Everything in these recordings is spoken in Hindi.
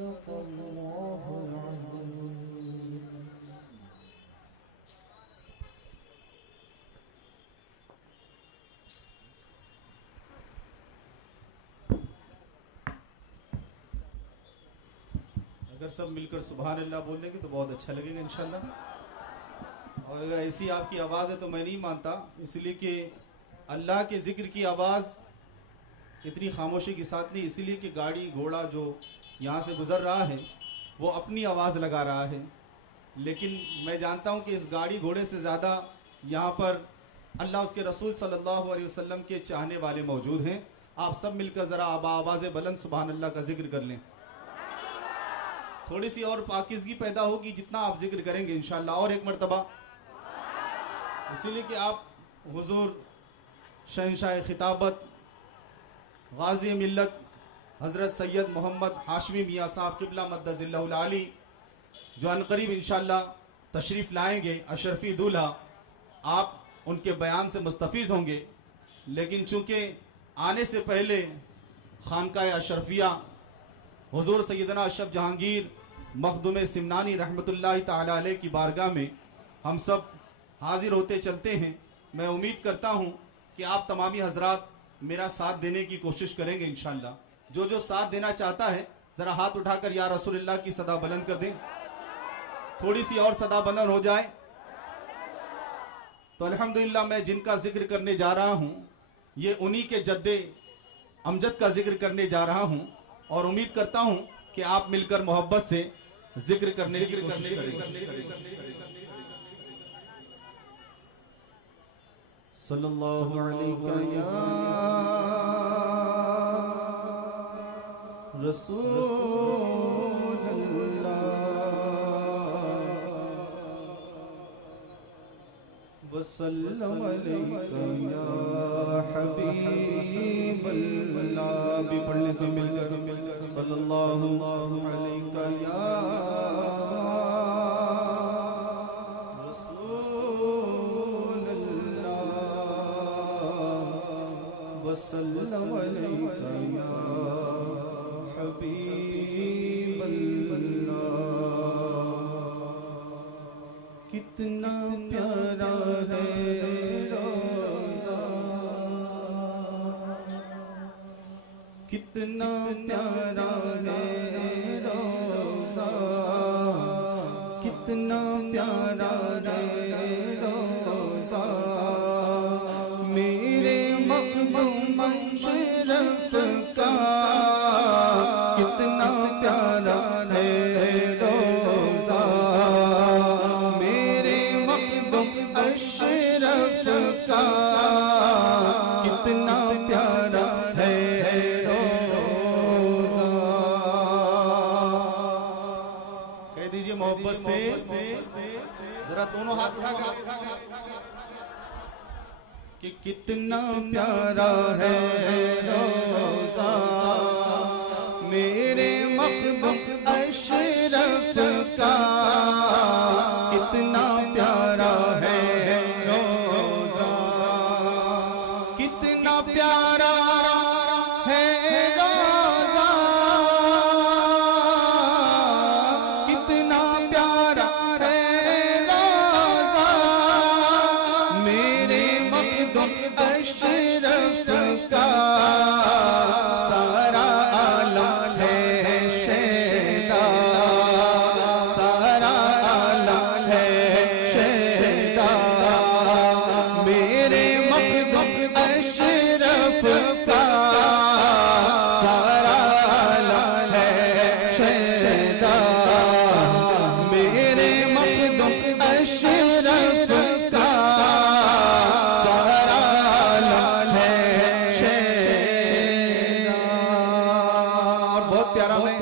अगर सब मिलकर सुभान अल्लाह बोल देंगे तो बहुत अच्छा लगेगा इंशाल्लाह। और अगर ऐसी आपकी आवाज़ है तो मैं नहीं मानता, इसलिए कि अल्लाह के ज़िक्र की आवाज़ इतनी खामोशी के साथ नहीं, इसीलिए कि गाड़ी घोड़ा जो यहाँ से गुज़र रहा है वो अपनी आवाज़ लगा रहा है। लेकिन मैं जानता हूँ कि इस गाड़ी घोड़े से ज़्यादा यहाँ पर अल्लाह उसके रसूल सल्लल्लाहु अलैहि वसल्लम के चाहने वाले मौजूद हैं। आप सब मिलकर ज़रा आवाज़ बुलंद सुभान अल्लाह का जिक्र कर लें। थोड़ी सी और पाकिज़गी पैदा होगी जितना आप जिक्र करेंगे इंशाअल्लाह। और एक मरतबा, इसीलिए कि आप हुजूर शहंशाह खिताबत गाज़ी मिल्लत हज़रत सैयद मोहम्मद हाशमी मियाँ साहब क़िबला मद्दज़िल्लहुल आली जो अनक़रीब इंशाअल्लाह तशरीफ़ लाएंगे अशरफी दूल्हा, आप उनके बयान से मुस्तफ़ीज़ होंगे। लेकिन चूँकि आने से पहले खानकाह अशरफिया हुजूर सैयदना अशरफ जहांगीर मखदूम सिमनानी रहमतुल्लाहि ताला अलैह की बारगाह में हम सब हाजिर होते चलते हैं, मैं उम्मीद करता हूँ कि आप तमामी हजरात मेरा साथ देने की कोशिश करेंगे इंशाअल्लाह। जो जो साथ देना चाहता है ज़रा हाथ उठाकर या रसूलुल्लाह की सदा बुलंद कर दें। थोड़ी सी और सदा बुलंद हो जाए तो अल्हम्दुलिल्लाह। मैं जिनका जिक्र करने जा रहा हूँ ये उन्हीं के जद्दे अमजद का जिक्र करने जा रहा हूँ और उम्मीद करता हूँ कि आप मिलकर मोहब्बत से जिक्र करने की कोशिश करेंगे। सल्लल्लाहु अलैहि या रसूल अल्लाह वसल्लम अलैका या हबीब अल्लाह। भी पढ़ने से मिलकर सल्लल्लाहु अलैका या रसूल अल्लाह वसल्लम अलैका या हबीब अल्लाह। कितना प्यारा है रोज़ा, कितना प्यारा है रोज़ा, कितना प्यारा है रोज़ा मेरे मखदूम अशरफ का। कितना प्यारा है रोज़ा मेरे मखदूम अशरफ का। कितना प्यारा है रोज़ा। कह दीजिए मोहब्बत से जरा दोनों हाथ उठा कि कितना प्यारा है रोज़ा मेरे मखदूम अशरफ का। कितना प्यारा है रोज़ा, कितना प्यारा है रोज़ा, कितना प्यारा है रोज़ा मेरे मखदूम अशरफ का। सारा आलम है शैदा, सारा आलम है शैदा मेरे मखदूम अशरफ का। सारा आलम है शैदा मेरे मखदूम अशरफ का। सारा आलम है शैदा। और बहुत प्यारा मैं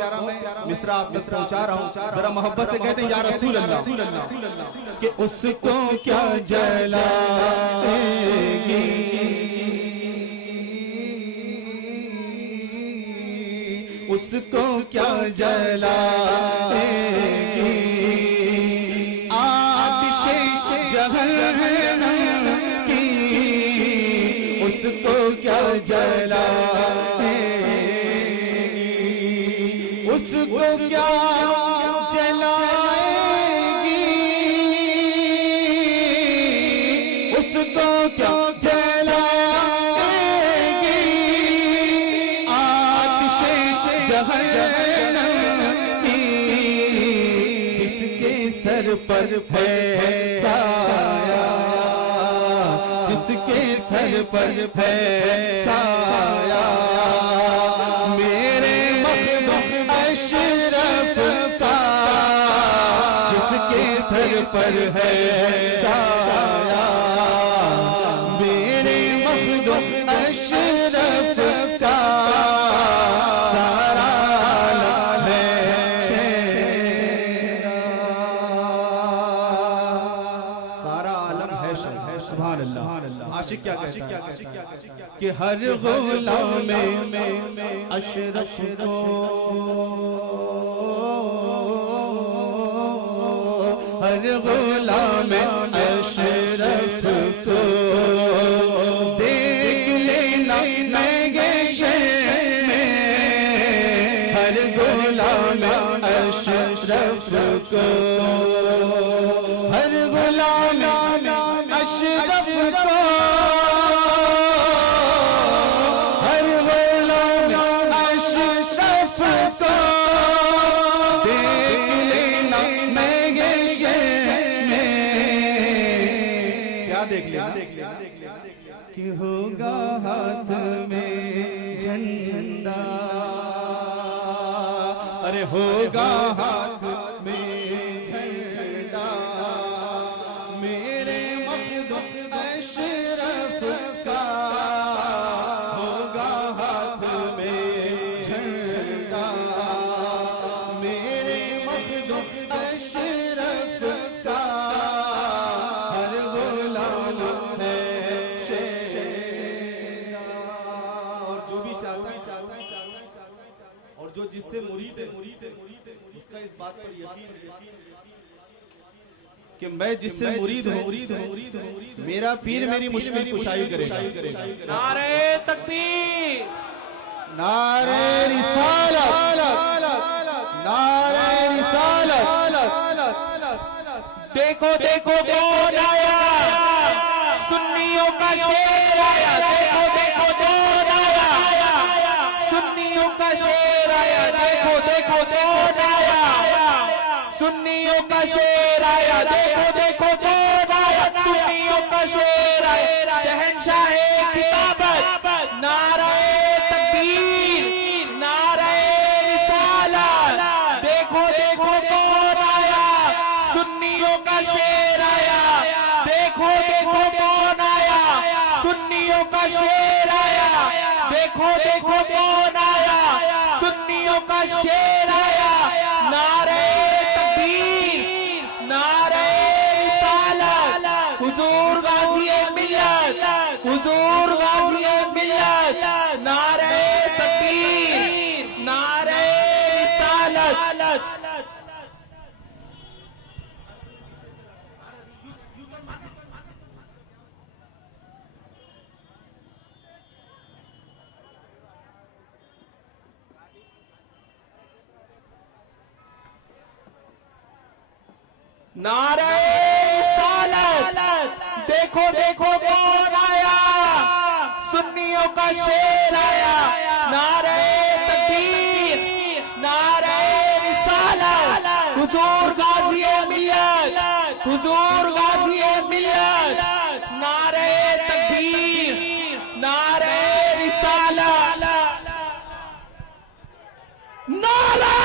मिसरा आप तक पहुंचा रहा हूं, जरा मोहब्बत से कहते हैं या रसूल अल्लाह। कि उसको क्या जलाएगी उसको क्या जलाएगी आतिशे जहन्नम की। उसको क्या जलाएगी उसको क्या उसको क्या जलाएगी आतिशे जहन्नम की, जिसके सर पर है साया, जिसके सर पर है साया, मेरे मखदूम अशरफ का, जिसके सर पर है साया, मेरे मखदूम अशरफ का सारा आलम है शेरा, सारा आलम है शेरा। सुभान अल्लाह। आशिक क्या कहता है कि हर गुलाम में अशरफ को, हर गुलाम अशरफ को देख लेना महशर में, हर गुलाम अशरफ को, हर गुलाम अशरफ को, हर गुलाम अशरफ को देख लेना महशर में, क्या देख लिया कि होगा हाथ में झंडा, अरे होगा हाथ में झंडा, मेरे मखदूम अशरफ का होगा हाथ में झंडा, मेरे मखदूम अशरफ का हर गुलाम है शेरा। और जो भी चाहता है और जो जिससे मुरीद है उसका इस बात पर यकीन है कि मैं जिससे मुरीद हूँ मेरा पीर मेरी मुश्किल कुशाई करेगा। नारे तकबीर, नारे रिसालत, नारे रिसालत, देखो देखो कौन आया, सुन्नियों का शेर आया, देखो देखो कौन आया, सुन्नियों का शेर आया, देखो देखो कौन आया, सुन्नियों का शेर आया, देखो देखो कौन आया, सुन्नियों का शेर आया, शहंशाह खिताबत, नारे तकबीर, नारे रिसालत, देखो देखो कौन आया, सुन्नियों का शेर आया, देखो देखो कौन आया, सुन्नियों का शेर आया, देखो देखो कौन आया, सुन्नियों का शेर आया, नारे तकबीर, नारे रिसालत, हुजूर गाज़ी मिल्लत, हुजूर गाज़ी मिल्लत, नारे तकबीर, नारे रिसालत। नारे रिसालत, देखो देखो कौन आया, सुन्नियों का शेर आया, नारे तकबीर, नारे रिसालत, हुजूर गाज़ी मिल्लत, हुजूर गाज़ी मिल्लत, नारे तकबीर, नारे रिसालत, नारे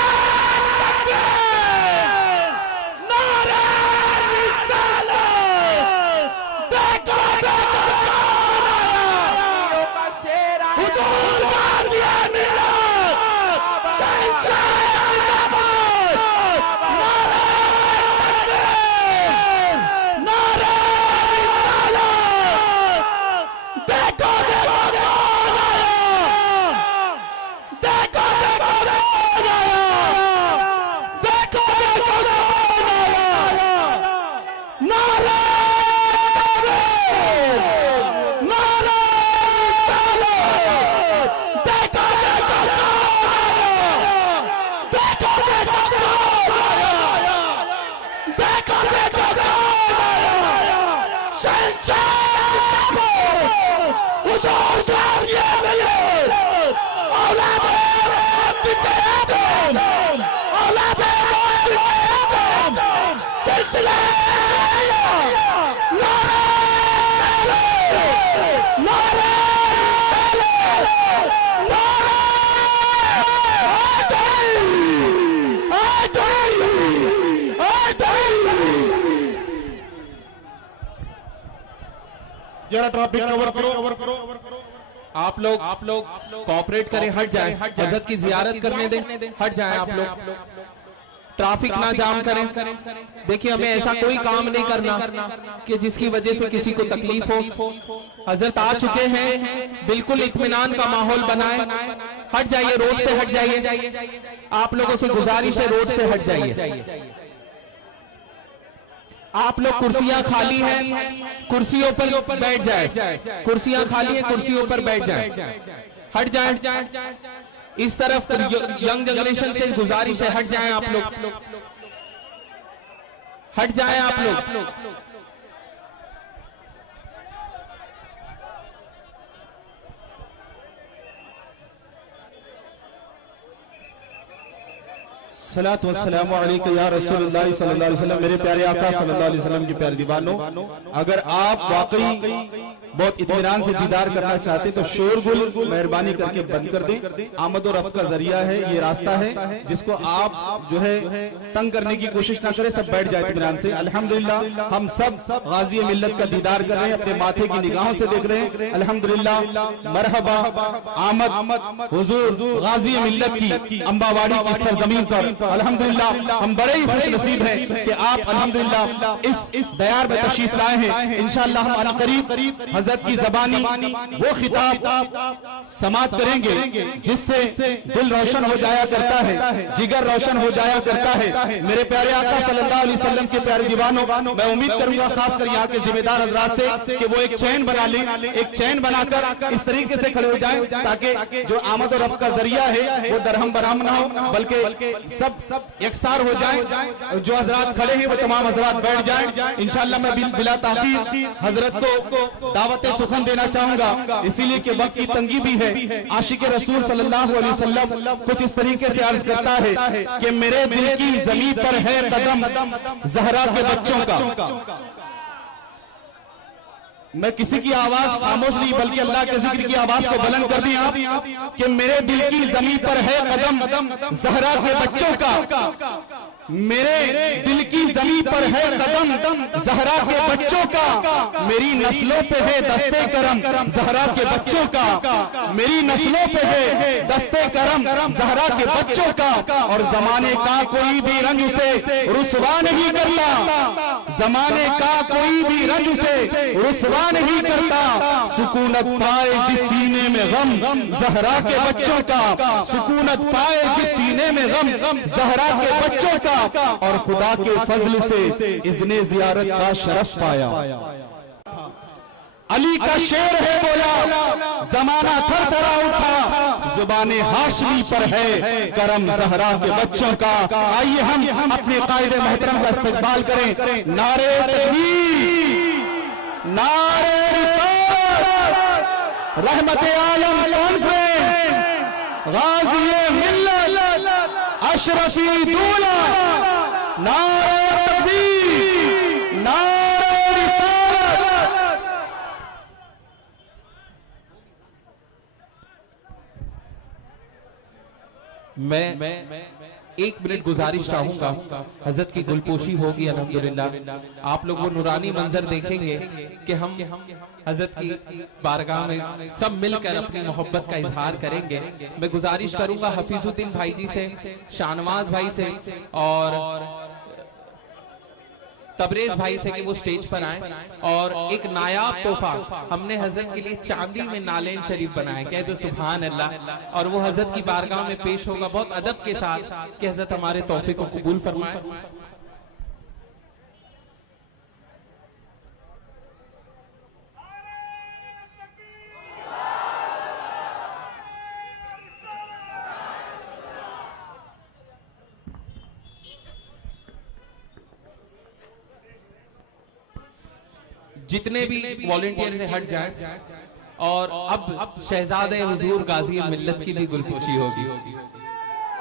देखो देखो कौन आया, शहंशाह हुजूर जानिए मिले औलाद आदम औलाद आदम सिलसिला नारे नारे जरा ट्रैफिक कवर करो। आप लोग कोऑपरेट करें, हट जाएं, हजरत की जियारत करने दें, हट जाएं आप लोग, ट्रैफिक ना जाम करें। देखिए हमें ऐसा कोई काम नहीं करना कि जिसकी वजह से किसी को तकलीफ हो। हजरत आ चुके हैं, बिल्कुल इत्मीनान का माहौल बनाएं। हट जाइए, रोड से हट जाइए, आप लोगों से गुजारिश है रोड से हट जाइए। आप लोग कुर्सियां खाली हैं, कुर्सियों पर बैठ जाए, कुर्सियां खाली हैं, कुर्सियों पर बैठ जाए, हट जाए। इस तरफ यंग जनरेशन से गुजारिश है, हट जाएं आप लोग, हट जाएं आप लोग। सलात वस्सलामु अलैका या रसूलुल्लाह सल्लल्लाहु अलैहि वसल्लम। मेरे प्यारे आका सल्लल्लाहु अलैहि वसल्लम की प्यारी दीवानों, अगर आप वाकई बहुत इत्मीनान से दीदार करना चाहते तो शोरगुल मेहरबानी करके बंद कर दें। आमद और रफ्त का जरिया है, ये रास्ता है जिसको आप जो है तंग करने की कोशिश ना करें, सब बैठ जाए इत्मीनान से। अल्हम्दुलिल्लाह हम सब गाजी मिल्लत का दीदार कर रहे हैं, अपने माथे की निगाहों से देख रहे हैं। अल्हम्दुलिल्लाह मरहबा आमद हुजूर गाजी मिल्लत की अंबावाड़ी की सरजमीन पर। अल्हम्दुलिल्लाह हम बड़े ही खुश नसीब हैं कि आप अल्हम्दुलिल्लाह इस दयार में तशरीफ लाए हैं। इंशाअल्लाह हम अनकरीब हजरत की ज़बानी वो खिताब समात करेंगे जिससे दिल रोशन हो जाया करता है, जिगर रोशन हो जाया करता है। मेरे प्यारे आका सल्लल्लाहु अलैहि वसल्लम के प्यारे दीवानों, मैं उम्मीद करूंगा खासकर यहाँ के जिम्मेदार हजरात से कि वो एक चैन बना लें, एक चैन बनाकर इस तरीके से खड़े हो जाएं ताकि जो आमद और रफ्त का जरिया है वो दरहम बरहम ना हो, बल्कि सब एकसार हो जाए। जो हजरात खड़े हैं वो तमाम हजरात बैठ जाएं। इंशाअल्लाह मैं बिला ताखीर हजरत को दावत सुखन देना चाहूंगा, इसीलिए कि वक्त की तंगी भी है। आशिक रसूल सल्लल्लाहु अलैहि वसल्लम कुछ इस तरीके से अर्ज करता है कि मेरे दिल की जमीन पर है कदम ज़हरा के बच्चों का। मैं किसी की आवाज खामोश नहीं बल्कि अल्लाह के जिक्र की आवाज को बुलंद कर दी आप कि मेरे दिल की जमीन पर है कदम ज़हरा के बच्चों का। मेरे दिल की जमीन पर है कदम ज़हरा के बच्चों का। मेरी नस्लों पे है दस्ते करम ज़हरा के बच्चों का। मेरी नस्लों पे है दस्ते करम ज़हरा के बच्चों का। और जमाने का कोई भी रंज से रुसवा नहीं करता, जमाने का कोई भी रंज से रुसवा नहीं करता। सुकूनत पाए जिस सीने में गम ज़हरा के बच्चों का, सुकूनत पाए जिस सीने में गम ज़हरा के बच्चों का। और खुदा के फजल से इज़्ने ज़ियारत का शरफ पाया। अली का शेर है बोला, जमाना थर थरा उठा, जुबाने हाशमी पर है करम ज़हरा के बच्चों का। आइए हम अपने कायदे मोहतरम का इस्तकबाल करें। नारे तकबीर, नारे रिसालत, रहमत आलम कॉन्फ्रेंस, गाज़ी मिल्लत, अशरफी दूल्हा, नारे तकबीर, नारे रिसालत। मैं एक मिनट गुजारिश चाहूंगा, हजरत की गुलपोशी होगी अल्हम्दुलिल्लाह। आप लोग वो नूरानी मंजर देखेंगे कि हम हजरत की बारगाह में सब मिलकर अपनी मोहब्बत का इजहार करेंगे। मैं गुजारिश करूंगा हफीजुद्दीन भाई जी से, शाहनवाज भाई से और तबरेज भाई से कि वो स्टेज पर आए और एक नायाब तोहफा हमने हजरत के लिए चांदी में नालेन शरीफ बनाए, कह दो सुभान अल्लाह। और वो हजरत की बारगाह में पेश होगा बहुत अदब के साथ कि हजरत हमारे तोहफे को कबूल फरमाए। जितने भी वॉलंटियर से हट जाए। और अब शहजादे हुजूर गाजी मिल्लत की भी गुलपोशी होगी।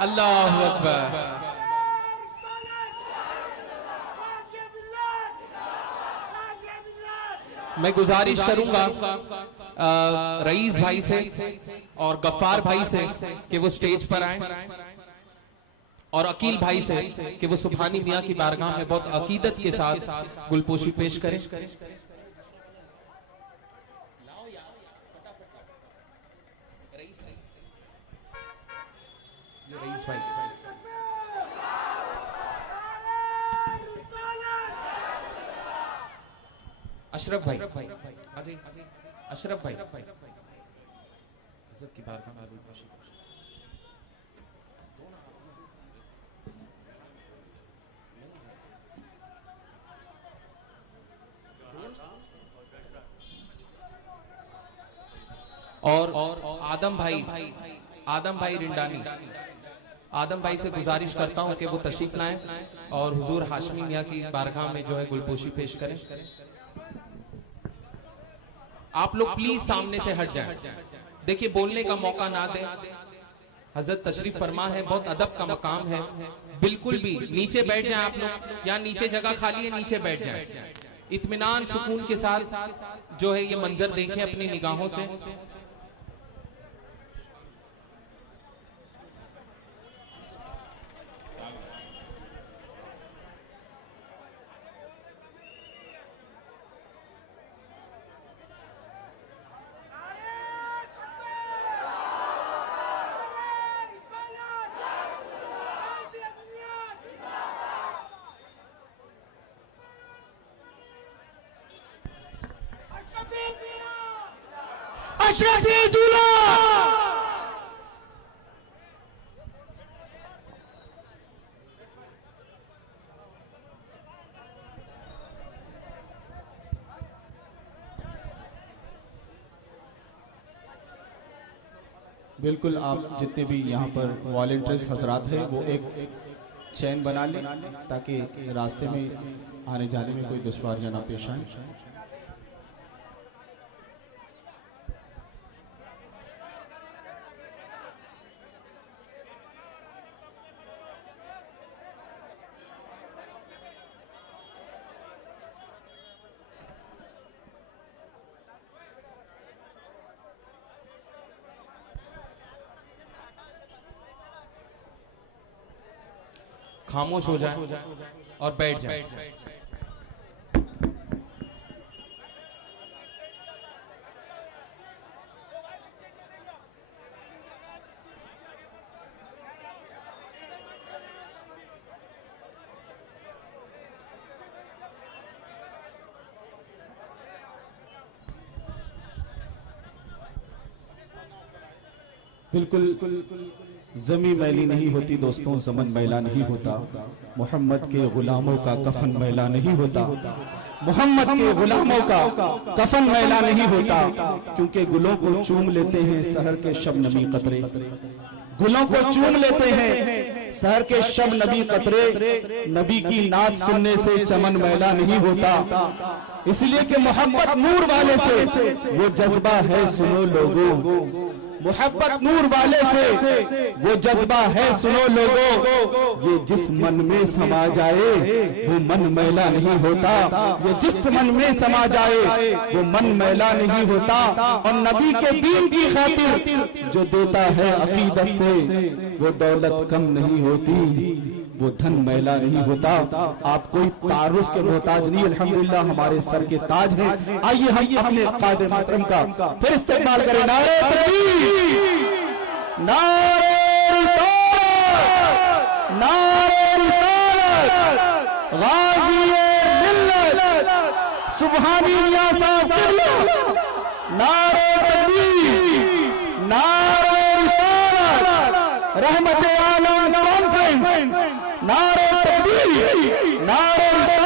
अल्लाह अकबर। मैं गुजारिश करूंगा रईस भाई से और गफ्फार भाई से कि वो स्टेज पर आए, और अकील भाई से कि वो सुभानी मियां की बारगाह में बहुत अकीदत के साथ गुलपोशी पेश करें। रईस भाई, अशरफ भाई, अजय, अशरफ भाई, इज्जत की बारगाह में गुलपोशी। और आदम भाई रिंडानी, आदम भाई से गुजारिश करता हूं कि वो तशरीफ लाएं और हुजूर हाशमी मियां की बारगाह में जो है गुलपोशी पेश करें। आप लोग प्लीज सामने से हट जाएं। देखिए, बोलने का मौका ना दें। हजरत तशरीफ फरमा है, बहुत अदब का मकाम है। बिल्कुल भी नीचे बैठ जाएं आप लोग, या नीचे जगह खाली है, नीचे बैठ जाएं। इत्मीनान सुकून के साथ जो है ये मंजर देखें अपनी निगाहों से। अशरफी दूल्हा बिल्कुल, आप जितने भी यहाँ पर वॉलंटियर्स हजरात हैं वो एक चैन बना लें ताकि रास्ते में आने जाने में कोई दुश्वारियाँ ना पेश आए। खामोश हो जाए और बैठ जाए। बिल्कुल, जमी मैली नहीं होती दोस्तों, ज़मन मैला नहीं होता। मोहम्मद के गुलामों का कफन मैला नहीं होता। मोहम्मद के गुलामों का कफन मैला नहीं होता, क्योंकि गुलों को चूम लेते हैं सहर के शबनमी कतरे। गुलों को चूम लेते हैं सहर के शबनमी कतरे। नबी की नात सुनने से चमन मैला नहीं होता, इसलिए कि मोहब्बत नूर वाले से वो जज्बा है सुनो लोगों। मोहब्बत नूर वाले से वो जज्बा है सुनो लोगों। ये जिस मन में समा जाए वो मन मैला नहीं होता। ये जिस मन में समा जाए वो मन मैला नहीं होता। और नबी के दीन की खातिर जो देता है अकीदत से वो दौलत कम नहीं होती, वो धन मैला नहीं होता। आप कोई तारुफ के मोहताज नहीं, अल्हम्दुलिल्लाह हमारे सर के ताज हैं। आइए हम अपने कायदे मोहतरम का फिर इस्तेमाल करें। नारे तकबीर, नारे रिसालत, नारे रिसालत, गाज़ी मिल्लत सुभानी मियां साहब क़िबला। नारे तकबीर, नारे रिसालत, रहमत आलम कॉन्फ्रेंस, नारे तकबीर, नारे रिसालत।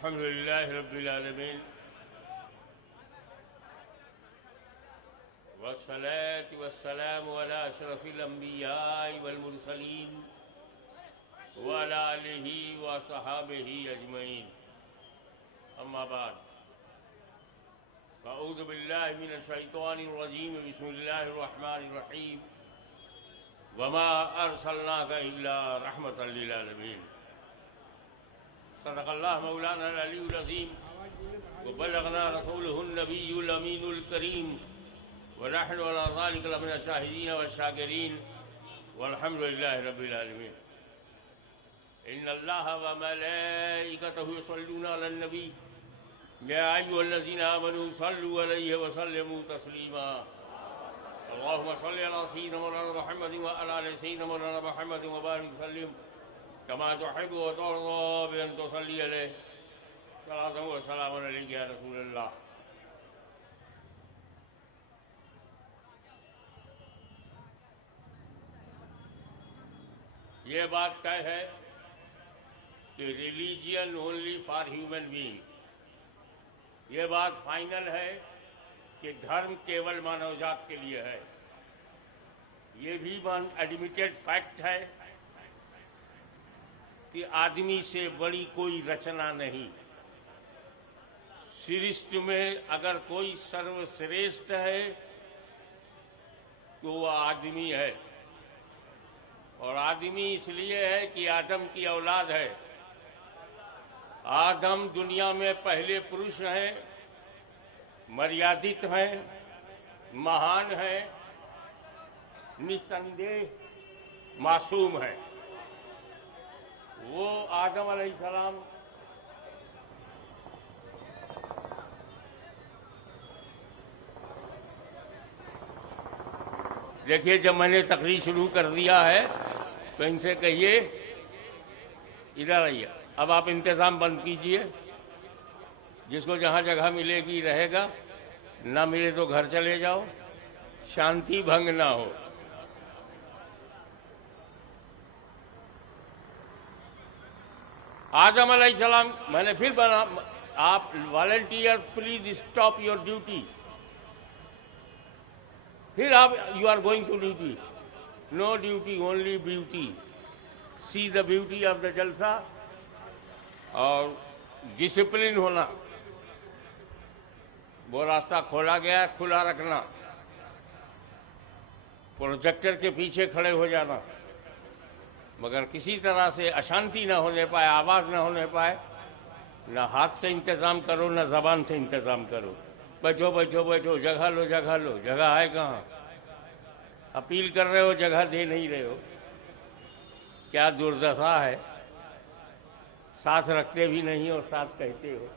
अल्हम्दुलिल्लाहि रब्बिल आलमीन वस्सलातु वस्सलामु अला अशरफिल अंबियाइ वल मुरसलीन व अला आलिहि व सहाबिहि अजमईन। अम्मा बाद, अऊज़ु बिल्लाहि मिनश शैतानिर रजीम, बिस्मिल्लाहिर रहमानिर रहीम, वमा अर्सलनाका इल्ला रहमतल लिल आलमीन। सदक़ल्लाहु मौलाना अल-अलीयुल अज़ीम व बल्लगना रसूलुहुन नबियुल अमीनुल करीम व नहनु अला ज़ालिका लमिन शाहिदीन व शाकिरीन वल्हम्दुलिल्लाहि रब्बिल आलमीन। इन्नल्लाहा व मलाइकतहु युसल्लूना अलन नबी या अय्युहल्लज़ीना आमनू सल्लू अलैहि व सल्लिमू तस्लीमा। अल्लाहुम्मा सल्लि अला सय्यिदिना मौलाना मुहम्मदिन व अला आलि सय्यिदिना मौलाना मुहम्मदिन व बारिक वसल्लिम कमा तुहिब्बु व तर्ज़ा बि अन तुसल्ली अलैहि सलातन व सलामन अलैका या रसूलल्लाह। ये बात तय है कि religion only for human being, ये बात फाइनल है कि धर्म केवल मानवजात के लिए है। ये भी एडमिटेड फैक्ट है कि आदमी से बड़ी कोई रचना नहीं। सृष्टि में अगर कोई सर्वश्रेष्ठ है तो वह आदमी है, और आदमी इसलिए है कि आदम की औलाद है। आदम दुनिया में पहले पुरुष हैं, मर्यादित हैं, महान हैं, निस्संदेह मासूम है। वो आदम अलैहिस्सलाम देखिए, जब मैंने तकरीर शुरू कर दिया है तो इनसे कहिए इधर आइए। अब आप इंतज़ाम बंद कीजिए, जिसको जहाँ जगह मिलेगी रहेगा, ना मिले तो घर चले जाओ, शांति भंग ना हो। आदम अलैहिस्सलाम, मैंने फिर बना, आप volunteers please stop your duty. फिर आप you are going to duty, no duty only beauty. See the beauty of the jalsa. और डिसिप्लिन होना, वो रास्ता खोला गया, खुला रखना। प्रोजेक्टर के पीछे खड़े हो जाना, मगर किसी तरह से अशांति ना होने पाए, आवाज ना होने पाए। ना हाथ से इंतजाम करो, ना जबान से इंतजाम करो। बैठो बैठो बैठो, जगह लो जगह लो, जगह है कहाँ? अपील कर रहे हो, जगह दे नहीं रहे हो। क्या दुर्दशा है, साथ रखते भी नहीं और साथ कहते हो।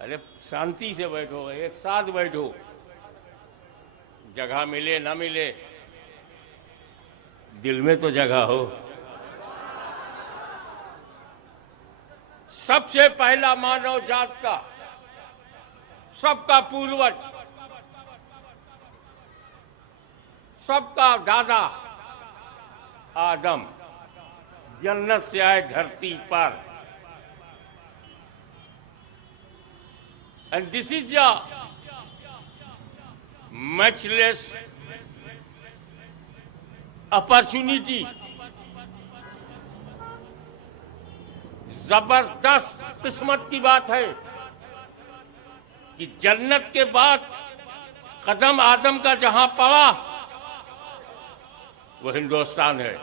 अरे शांति से बैठो, एक साथ बैठो, जगह मिले ना मिले, दिल में तो जगह हो। सबसे पहला मानव जात का, सबका पूर्वज, सबका दादा आदम जन्नत से आए धरती पर। And this is a matchless opportunity, जबरदस्त किस्मत की बात है कि जन्नत के बाद कदम आदम का जहां पड़ा वो हिंदुस्तान है,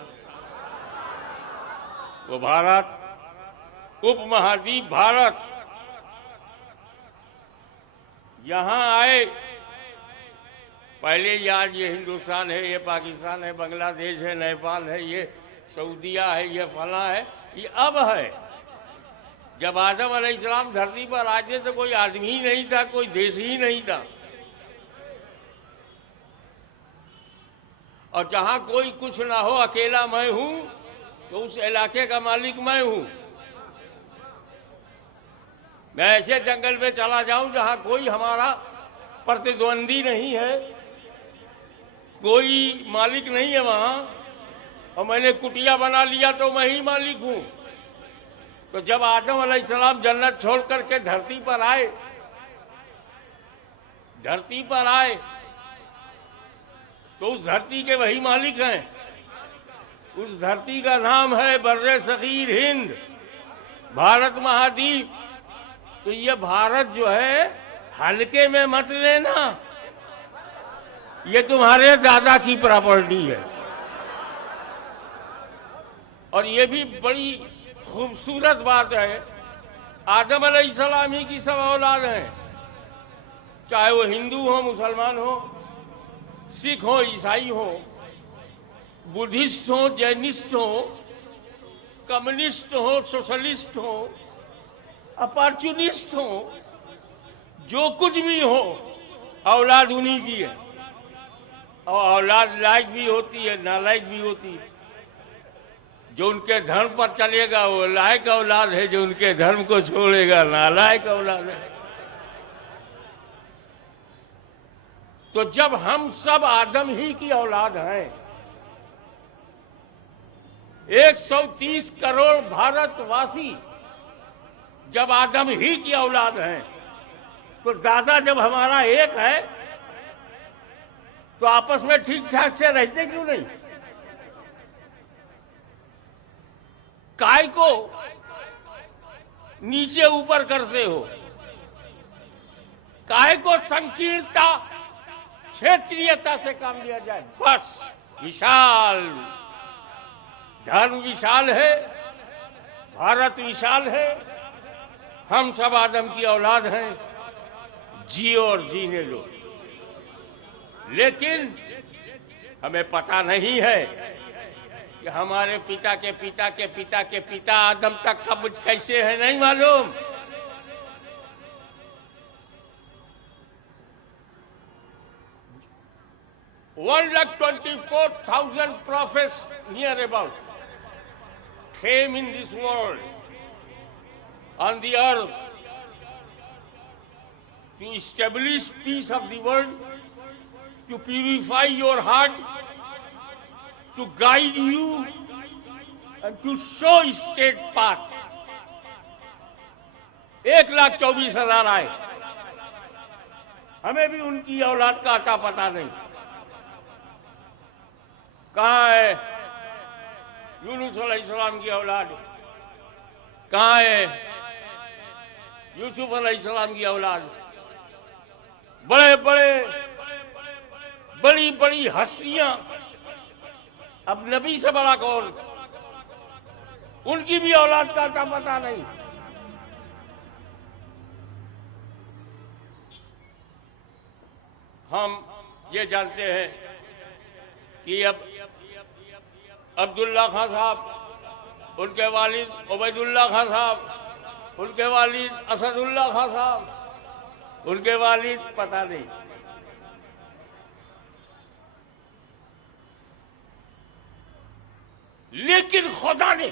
वो भारत, उपमहाद्वीप भारत। यहां आए पहले यार ये हिंदुस्तान है, ये पाकिस्तान है, बांग्लादेश है, नेपाल है, ये सऊदिया है, ये फला है, ये अब है। जब आदम अलैहिस्सलाम धरती पर आए थे तो कोई आदमी ही नहीं था, कोई देश ही नहीं था। और जहां कोई कुछ ना हो, अकेला मैं हूं, तो उस इलाके का मालिक मैं हूं। मैं ऐसे जंगल में चला जाऊं जहां कोई हमारा प्रतिद्वंदी नहीं है, कोई मालिक नहीं है वहां, और मैंने कुटिया बना लिया तो मैं ही मालिक हूं। तो जब आदम अलैहिस्सलाम जन्नत छोड़ करके धरती पर आए, तो उस धरती के वही मालिक हैं। उस धरती का नाम है बर्रे सगीर हिंद, भारत महाद्वीप। तो ये भारत जो है हल्के में मत लेना, ये तुम्हारे दादा की प्रॉपर्टी है। और ये भी बड़ी खूबसूरत बात है, आदम अलैहिस्सलाम ही की सब औलाद हैं, चाहे वो हिंदू हो, मुसलमान हो, सिख हो, ईसाई हो, बुद्धिस्ट हो, जैनिस्ट हो, कम्युनिस्ट हो, सोशलिस्ट हो, अपॉर्चुनिस्ट हो, जो कुछ भी हो, औलाद उन्हीं की है। और औलाद लायक भी होती है, नालायक भी होती है। जो उनके धर्म पर चलेगा वो लायक औलाद है, जो उनके धर्म को छोड़ेगा नालायक औलाद है। तो जब हम सब आदम ही की औलाद हैं, 130 करोड़ भारतवासी जब आदम ही की औलाद हैं, तो दादा जब हमारा एक है तो आपस में ठीक ठाक से रहते क्यों नहीं? काय को नीचे ऊपर करते हो? काय को संकीर्णता, क्षेत्रीयता से काम लिया जाए? बस विशाल धर्म विशाल है, भारत विशाल है, हम सब आदम की औलाद हैं, जियो और जीने लो। लेकिन हमें पता नहीं है कि हमारे पिता के पिता के पिता के पिता आदम तक कब कैसे है, नहीं मालूम। One lakh 24,000 prophets near about came in this world, on the earth, to establish peace of the world, to purify your heart, to guide you, and to show straight path. 1,24,000 आए। हमें भी उनकी औलाद का अता पता नहीं। कहाँ है यूनुस अलैहिस्सलाम की औलाद? कहाँ है यूसुफ अलैहिस्सलाम की औलाद? बड़े बड़े बड़ी बड़ी हस्तियां, अब नबी से बड़ा कौन? उनकी भी औलाद का अता पता नहीं। हम ये जानते हैं कि अब अब्दुल्ला खान साहब, उनके वालिद उबैदुल्ला खान साहब, उनके वालिद असदुल्ला खान साहब, उनके वालिद पता नहीं। लेकिन खुदा ने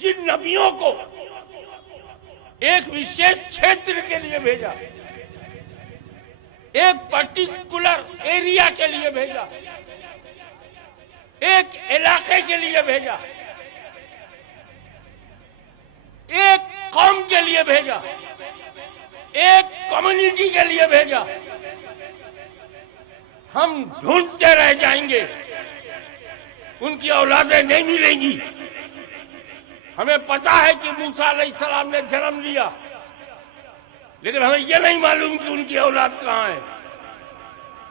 जिन नबियों को एक विशेष क्षेत्र के लिए भेजा, एक पर्टिकुलर एरिया के लिए भेजा, एक इलाके के लिए भेजा, एक कौम के लिए भेजा, एक कम्युनिटी के लिए भेजा, हम ढूंढते रह जाएंगे, उनकी औलादें नहीं मिलेंगी। हमें पता है कि मूसा अलैहिस्सलाम ने जन्म लिया, लेकिन हमें यह नहीं मालूम कि उनकी औलाद कहाँ है।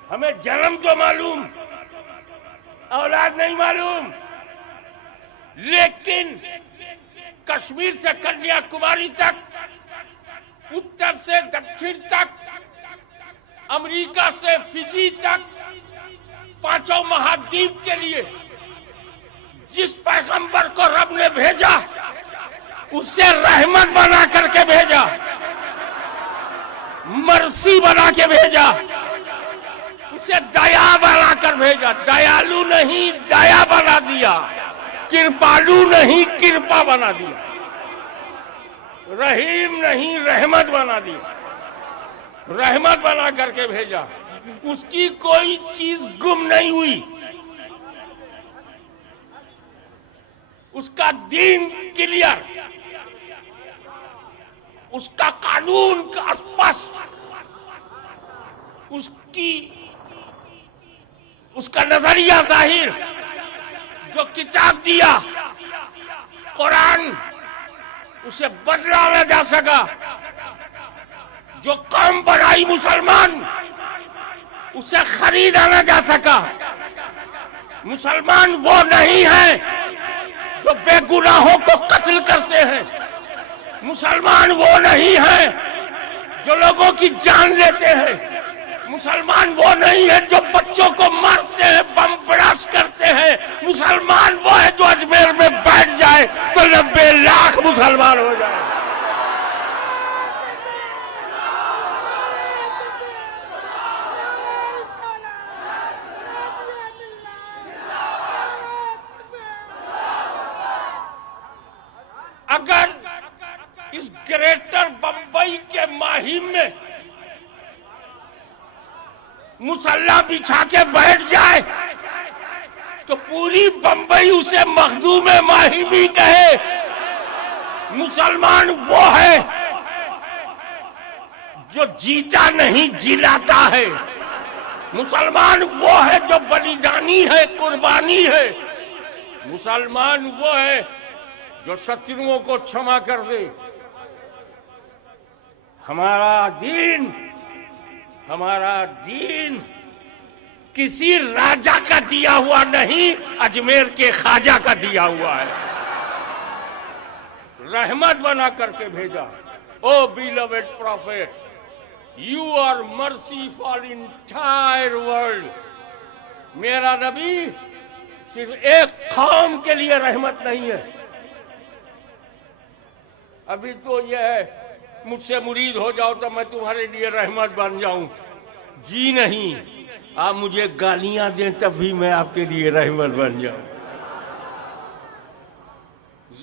हमें जन्म तो मालूम, औलाद नहीं मालूम। लेकिन कश्मीर से कन्याकुमारी तक, उत्तर से दक्षिण तक, अमेरिका से फिजी तक, पांचों महाद्वीप के लिए जिस पैगंबर को रब ने भेजा, उसे रहमत बना करके भेजा, मर्सी बना के भेजा, उसे दया बना कर भेजा। दयालु नहीं दया बना दिया, कृपालु नहीं कृपा बना दिया, रहीम नहीं रहमत बना दिया, रहमत बना करके भेजा। उसकी कोई चीज गुम नहीं हुई, उसका दीन क्लियर, उसका कानून का स्पष्ट, उसका नजरिया जाहिर, जो किताब दिया कुरान उसे बदला न जा सका, जो कौम बनाई मुसलमान उसे खरीदा न जा सका। मुसलमान वो नहीं है जो बेगुनाहों को कत्ल करते हैं, मुसलमान वो नहीं है जो लोगों की जान लेते हैं, मुसलमान वो नहीं है जो बच्चों को मारते हैं, बम ब्लास्ट करते हैं। मुसलमान वो है जो अजमेर में बैठ जाए तो 90 लाख मुसलमान हो जाए। अगर इस ग्रेटर बंबई के माहिम में मुसल्ला बिछा के बैठ जाए तो पूरी बंबई उसे मखदूम माहिमी कहे। मुसलमान वो है जो जीता नहीं जिलाता है, मुसलमान वो है जो बलिदानी है, कुर्बानी है, मुसलमान वो है जो शत्रुओं को क्षमा कर दे। हमारा दीन किसी राजा का दिया हुआ नहीं, अजमेर के ख्वाजा का दिया हुआ है, रहमत बना करके भेजा। O beloved prophet, you are mercy for entire world. मेरा नबी सिर्फ एक कौम के लिए रहमत नहीं है। अभी तो यह है मुझसे मुरीद हो जाओ तो मैं तुम्हारे लिए रहमत बन जाऊं, जी नहीं, आप मुझे गालियां दें तब भी मैं आपके लिए रहमत बन जाऊं।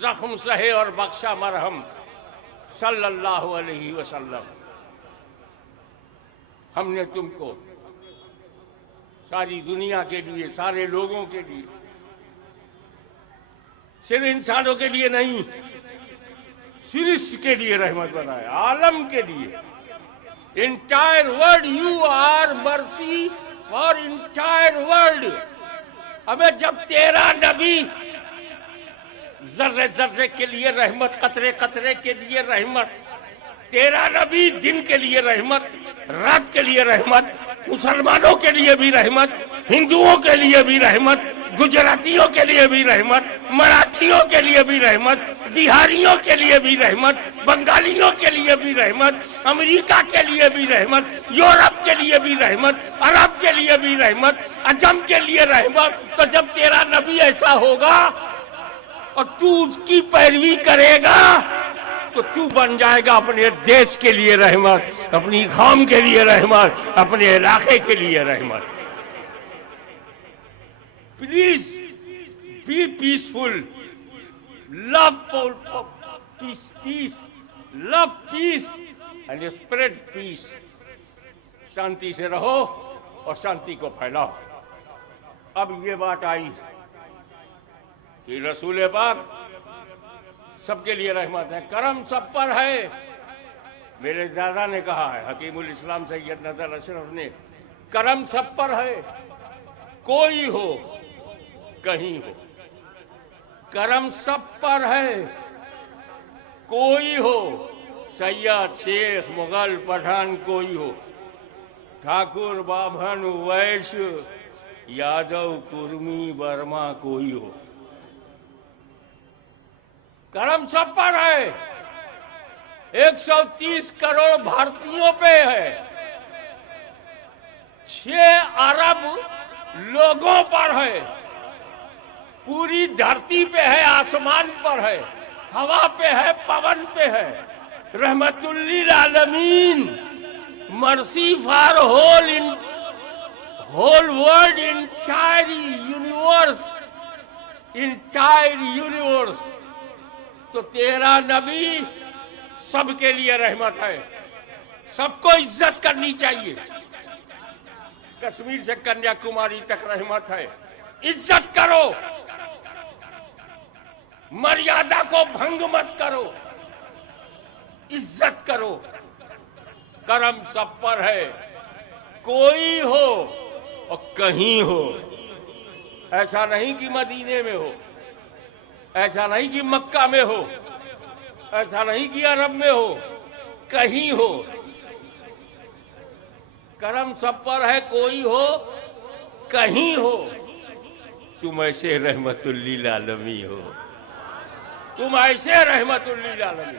जख्म सहे और बख्शा मरहम सल्लल्लाहु अलैहि वसल्लम। हमने तुमको सारी दुनिया के लिए, सारे लोगों के लिए, सिर्फ इंसानों के लिए नहीं, सृष्टि के लिए रहमत बनाया, आलम के लिए। Entire world, you are mercy for entire world. हमें जब तेरा नबी जर्रे जर्रे के लिए रहमत, कतरे कतरे के लिए रहमत, तेरा नबी दिन के लिए रहमत, रात के लिए रहमत, मुसलमानों के लिए भी रहमत, हिंदुओं के लिए भी रहमत, गुजरातियों के लिए भी रहमत, मराठियों के लिए भी रहमत, बिहारियों के लिए भी रहमत, बंगालियों के लिए भी रहमत, अमेरिका के लिए भी रहमत, यूरोप के लिए भी रहमत, अरब के लिए भी रहमत, अजम के लिए रहमत। तो जब तेरा नबी ऐसा होगा और तू उसकी पैरवी करेगा तो तू बन जाएगा अपने देश के लिए रहमत, अपनी कौम के लिए रहमत, अपने इलाके के लिए रहमत। Please be peaceful, love peace, love peace and spread peace. शांति से रहो और शांति को फैलाओ। अब ये बात आई कि रसूल पाक सबके लिए रहमत है, करम सब पर है। मेरे दादा ने कहा है, हकीमुल इस्लाम सैयद नजर अशरफ ने, करम सब पर है, कोई हो कहीं हो, करम सब पर है, कोई हो, सैयद, शेख, मुगल, पठान, कोई हो, ठाकुर, बाभन, वैश्य, यादव, कुर्मी, वर्मा, कोई हो, करम सब पर है। 130 करोड़ भारतीयों पे है, 6 अरब लोगों पर है, पूरी धरती पे है, आसमान पर है, हवा पे है, पवन पे है। रहमतुल्लिल आलमीन, mercy for whole world, entire universe. तो तेरा नबी सबके लिए रहमत है, सबको इज्जत करनी चाहिए। कश्मीर से कन्याकुमारी तक रहमत है, इज्जत करो। मर्यादा को भंग मत करो, इज्जत करो। करम सब पर है, कोई हो और कहीं हो। ऐसा नहीं कि मदीने में हो, ऐसा नहीं कि मक्का में हो, ऐसा नहीं कि अरब में हो, कहीं हो। करम सब पर है, कोई हो कहीं हो। तुम ऐसे रहमतुल्लिल आलमी हो, तुम ऐसे रहमतुल्लिल आलमी।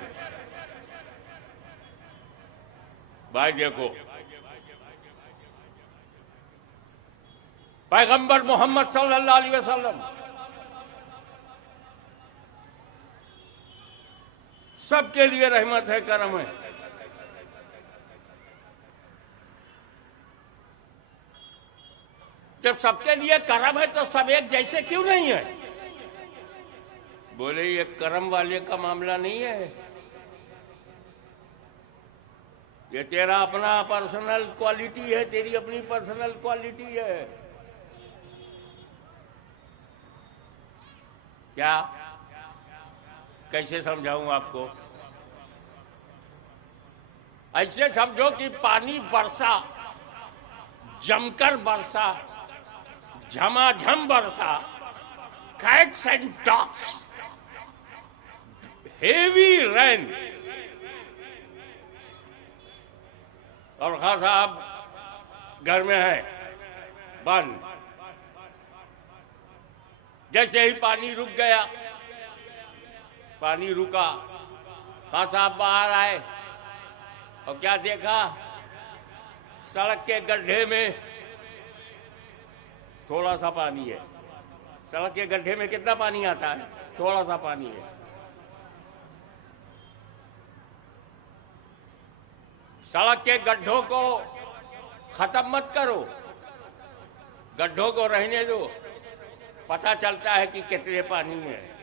भाई देखो, पैगंबर मोहम्मद सल्लल्लाहु अलैहि वसल्लम सबके लिए रहमत है, करम है। जब सबके लिए करम है तो सब एक जैसे क्यों नहीं है? बोले ये करम वाले का मामला नहीं है, ये तेरा अपना पर्सनल क्वालिटी है, तेरी अपनी पर्सनल क्वालिटी है। क्या कैसे समझाऊं आपको? ऐसे समझो कि पानी बरसा, जमकर बरसा, झमाझम बरसा, cats and dogs, heavy rain. और खान साहब घर में है बंद। जैसे ही पानी रुक गया, पानी रुका, खान साहब बाहर आए और क्या देखा? सड़क के गड्ढे में थोड़ा सा पानी है। सड़क के गड्ढे में कितना पानी आता है? थोड़ा सा पानी है। सड़क के गड्ढों को खत्म मत करो, गड्ढों को रहने दो, पता चलता है कि कितने पानी में है।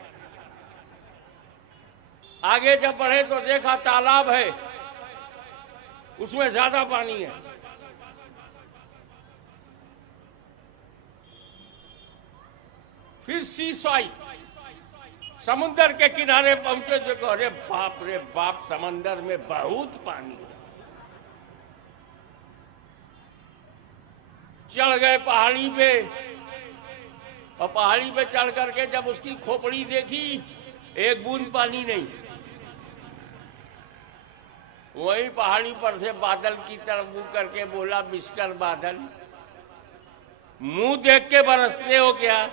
आगे जब बढ़े तो देखा तालाब है, उसमें ज्यादा पानी है। फिर सी सॉइल, समुद्र के किनारे पहुंचे, देखो अरे बाप रे बाप, समंदर में बहुत पानी है। चढ़ गए पहाड़ी पे, और पहाड़ी पे चढ़ करके जब उसकी खोपड़ी देखी, एक बूंद पानी नहीं। वही पहाड़ी पर से बादल की तरफ मुंह करके बोला, मिस्टर बादल, मुंह देख के बरसते हो क्या?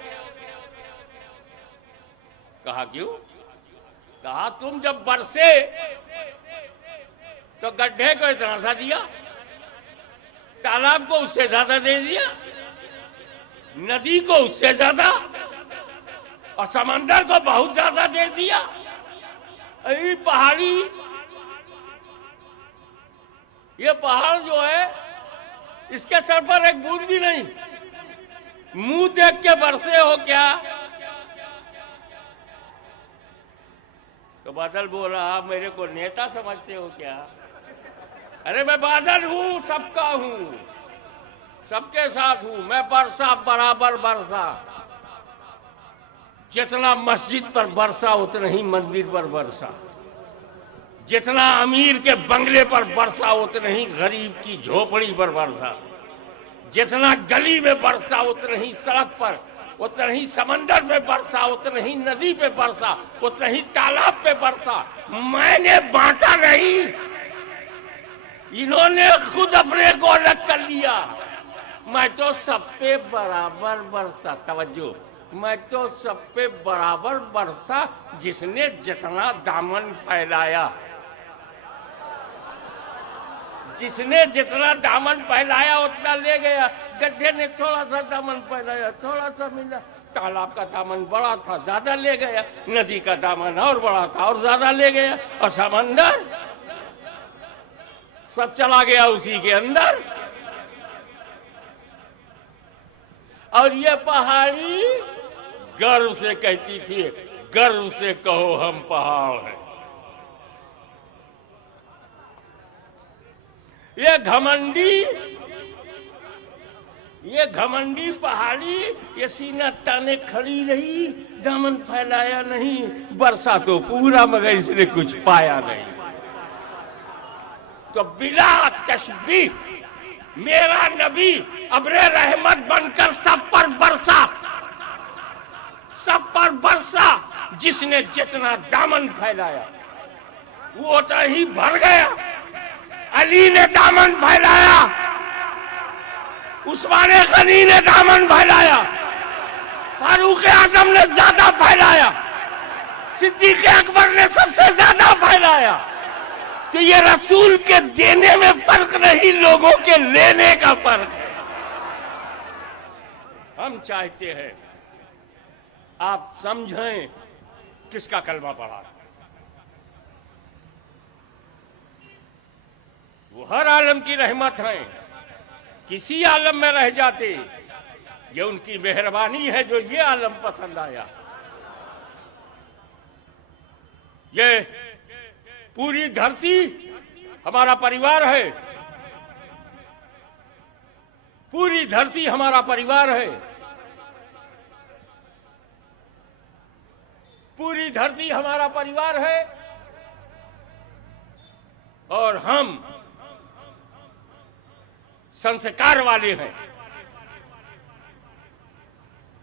कहा क्यों? कहा तुम जब बरसे तो गड्ढे को इतना सा दिया, तालाब को उससे ज्यादा दे दिया, नदी को उससे ज्यादा, और समंदर को बहुत ज्यादा दे दिया। ये पहाड़ी, ये पहाड़ जो है, इसके सर पर एक बूंद भी नहीं। मुंह देख के बरसे हो क्या? तो बादल बोला, आप मेरे को नेता समझते हो क्या? अरे मैं बादल हूं, सबका हूं, सबके साथ हूं। मैं बरसा, बराबर बरसा। जितना मस्जिद पर बरसा उतना ही मंदिर पर बरसा, जितना अमीर के बंगले पर बरसा उतना ही गरीब की झोपड़ी पर बरसा, जितना गली में बरसा उतना ही सड़क पर, उतना ही समंदर में बरसा, उतना ही नदी पे बरसा, उतना ही तालाब पे बरसा। मैंने बांटा नहीं, इन्होंने खुद अपने को अलग कर लिया। मैं तो सब पे बराबर बरसा। तवज्जो, मैं तो सब पे बराबर बरसा, जिसने जितना दामन फैलाया, जिसने जितना दामन फैलाया उतना ले गया। गड्ढे ने थोड़ा सा दामन फैलाया, थोड़ा सा मिला। तालाब का दामन बड़ा था, ज्यादा ले गया। नदी का दामन और बड़ा था और ज्यादा ले गया। और समंदर सब चला गया उसी के अंदर। और ये पहाड़ी गर्व से कहती थी, गर्व से कहो हम पहाड़ हैं। ये घमंडी ये घमंडी पहाड़ी ये सीना ताने खड़ी रही, दामन फैलाया नहीं, बरसा तो पूरा मगर इसने कुछ पाया नहीं। तो बिला तशबीह मेरा नबी अब्रे रहमत बनकर सब पर बरसा, सब पर बरसा। जिसने जितना दामन फैलाया वो उतना ही भर गया। अली ने दामन फैलाया, उस्मान गनी ने दामन फैलाया, फारूक आजम ने ज्यादा फैलाया, सिद्दीक अकबर ने सबसे ज्यादा फैलाया। तो ये रसूल के देने में फर्क नहीं, लोगों के लेने का फर्क है। हम चाहते हैं आप समझें किसका कलमा पढ़ा। वो हर आलम की रहमत है, किसी आलम में रह जाते, ये उनकी मेहरबानी है जो ये आलम पसंद आया। ये पूरी धरती हमारा परिवार है, पूरी धरती हमारा परिवार है, पूरी धरती हमारा परिवार है। और हम संस्कार वाले हैं,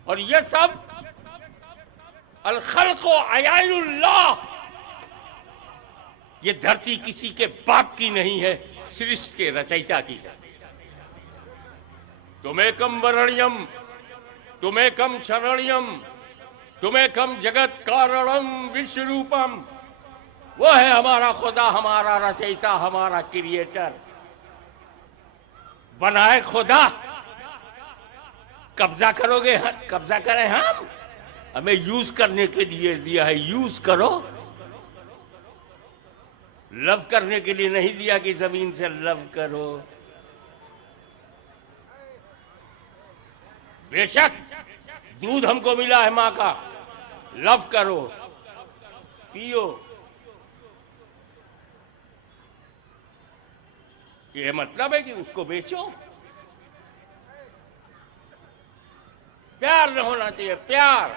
और ये सब अल खल्क़ु अयानुल्लाह, ये धरती किसी के बाप की नहीं है, सृष्टि के रचयिता की है। तुम्हें कम वरणयम, तुम्हें कम शरणयम, तुम्हें कम जगत कारणम विश्वरूपम। वो है हमारा खुदा, हमारा रचयिता, हमारा क्रिएटर। बनाए खुदा, कब्जा करोगे, कब्जा करें हम? हमें यूज करने के लिए दिया है, यूज करो। लव करने के लिए नहीं दिया कि जमीन से लव करो। बेशक दूध हमको मिला है मां का, लव करो, पियो। ये मतलब है कि उसको बेचो? प्यार न होना चाहिए, प्यार,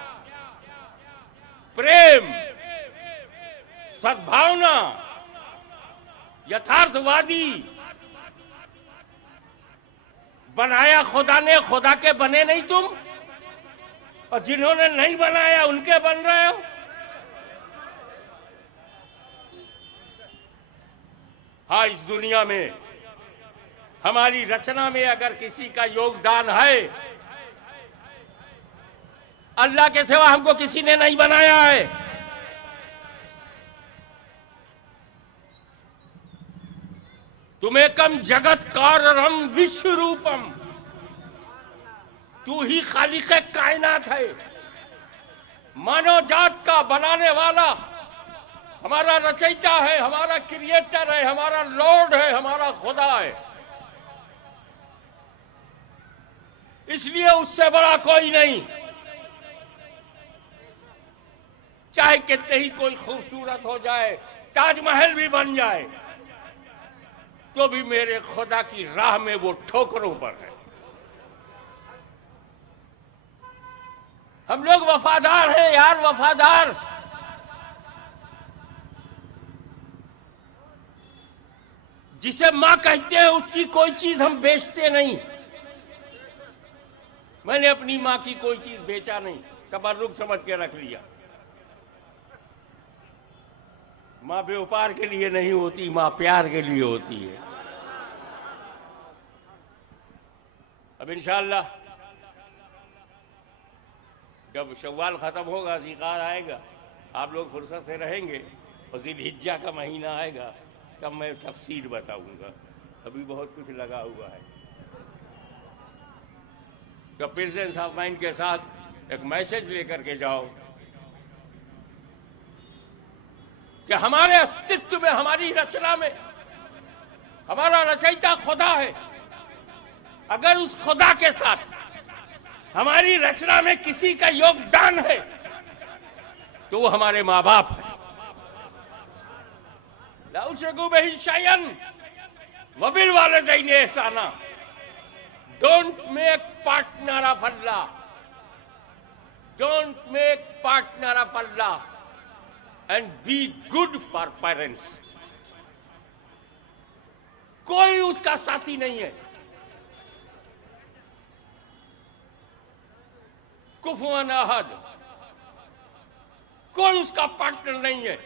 प्रेम, सद्भावना, यथार्थवादी। बनाया खुदा ने, खुदा के बने नहीं तुम, और जिन्होंने नहीं बनाया उनके बन रहे हो। हाँ, इस दुनिया में हमारी रचना में अगर किसी का योगदान है, अल्लाह के सिवा हमको किसी ने नहीं बनाया है। तुम्हें कम जगत कारणम विश्व रूपम, तू ही खालिक़े कायनात है, मानव जात का बनाने वाला, हमारा रचयिता है, हमारा क्रिएटर है, हमारा लॉर्ड है, हमारा खुदा है। इसलिए उससे बड़ा कोई नहीं। चाहे कितने ही कोई खूबसूरत हो जाए, ताजमहल भी बन जाए, तो भी मेरे खुदा की राह में वो ठोकरों पर है। हम लोग वफादार हैं यार, वफादार। जिसे मां कहते हैं उसकी कोई चीज हम बेचते नहीं। मैंने अपनी मां की कोई चीज बेचा नहीं, तबर्रुक समझ के रख लिया। मां व्यापार के लिए नहीं होती, मां प्यार के लिए होती है। अब इंशाअल्लाह जब शव्वाल खत्म होगा, ज़िकार आएगा, आप लोग फुर्सत से रहेंगे और ज़िलहिज्जा का महीना आएगा, तब मैं तफसीर बताऊंगा। अभी बहुत कुछ लगा हुआ है। तो प्रेजेंस ऑफ माइंड के साथ एक मैसेज लेकर के जाओ कि हमारे अस्तित्व में, हमारी रचना में हमारा रचयिता खुदा है। अगर उस खुदा के साथ हमारी रचना में किसी का योगदान है तो वो हमारे माँ बाप है। ला तुश्रिकू बिही शैअन वबिल वालिदैनि इहसाना। Don't make partner of Allah. Don't make partner of Allah and be good for parents. कोई उसका साथी नहीं है. कुफुवन अहद, कोई उसका पार्टनर नहीं है.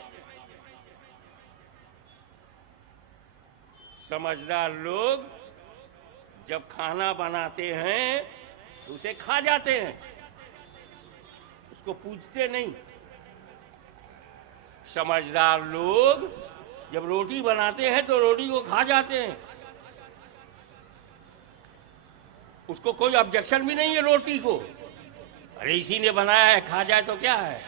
समझदार लोग जब खाना बनाते हैं तो उसे खा जाते हैं, उसको पूछते नहीं. समझदार लोग जब रोटी बनाते हैं तो रोटी को खा जाते हैं, उसको कोई ऑब्जेक्शन भी नहीं है रोटी को. अरे इसी ने बनाया है, खा जाए तो क्या है,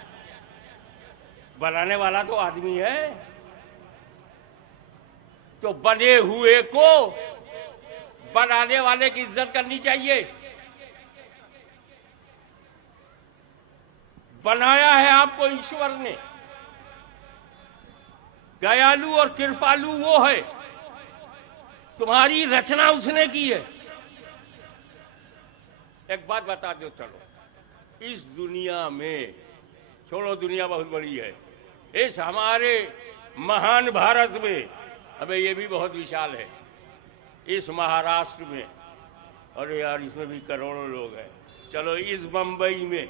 बनाने वाला तो आदमी है. तो बने हुए को बनाने वाले की इज्जत करनी चाहिए. बनाया है आपको ईश्वर ने, दयालु और कृपालु वो है, तुम्हारी रचना उसने की है. एक बात बता दो, चलो इस दुनिया में, छोड़ो दुनिया बहुत बड़ी है, इस हमारे महान भारत में, अबे ये भी बहुत विशाल है, इस महाराष्ट्र में, अरे यार इसमें भी करोड़ों लोग हैं. चलो इस बंबई में,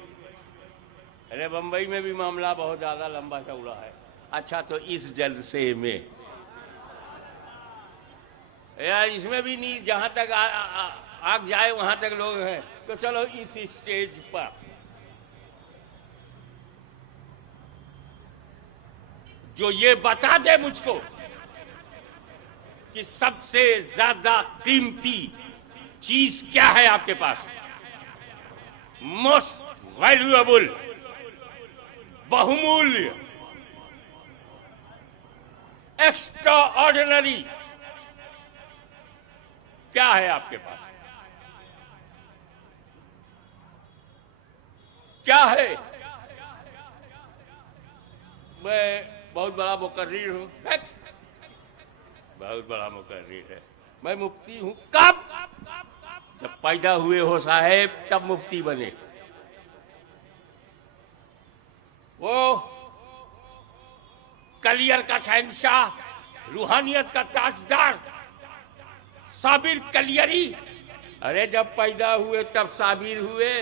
अरे बंबई में भी मामला बहुत ज्यादा लंबा चौड़ा है. अच्छा तो इस जलसे में यार इसमें भी नहीं, जहां तक आग जाए वहां तक लोग हैं. तो चलो इस स्टेज पर जो ये बता दे मुझको कि सबसे ज्यादा कीमती चीज क्या है आपके पास, मोस्ट वैल्यूएबल, बहुमूल्य, एक्स्ट्रा ऑर्डिनरी क्या है आपके पास, क्या है? मैं बहुत बड़ा मुकर्रीर हूं, बहुत बड़ा मुकर्रीर है, मैं मुफ्ती हूं. कब? जब पैदा हुए हो साहेब तब मुफ्ती बने. वो कलियर का शहंशाह, रूहानियत का ताजदार साबिर कलियरी, अरे जब पैदा हुए तब साबिर हुए,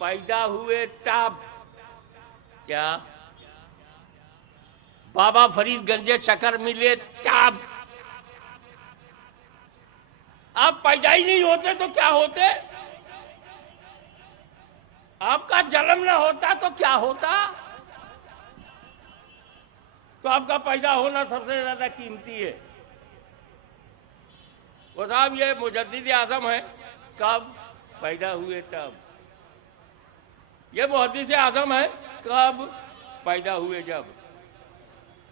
पैदा हुए तब क्या बाबा फरीद गंजे शकर मिले तब. आप पैदा ही नहीं होते तो क्या होते, आपका जन्म ना होता तो क्या होता. तो आपका पैदा होना सबसे ज्यादा कीमती है. वो साहब ये मुजद्दिद आजम है, कब? पैदा हुए तब. ये मुहद्दिस आजम है, कब? पैदा हुए जब.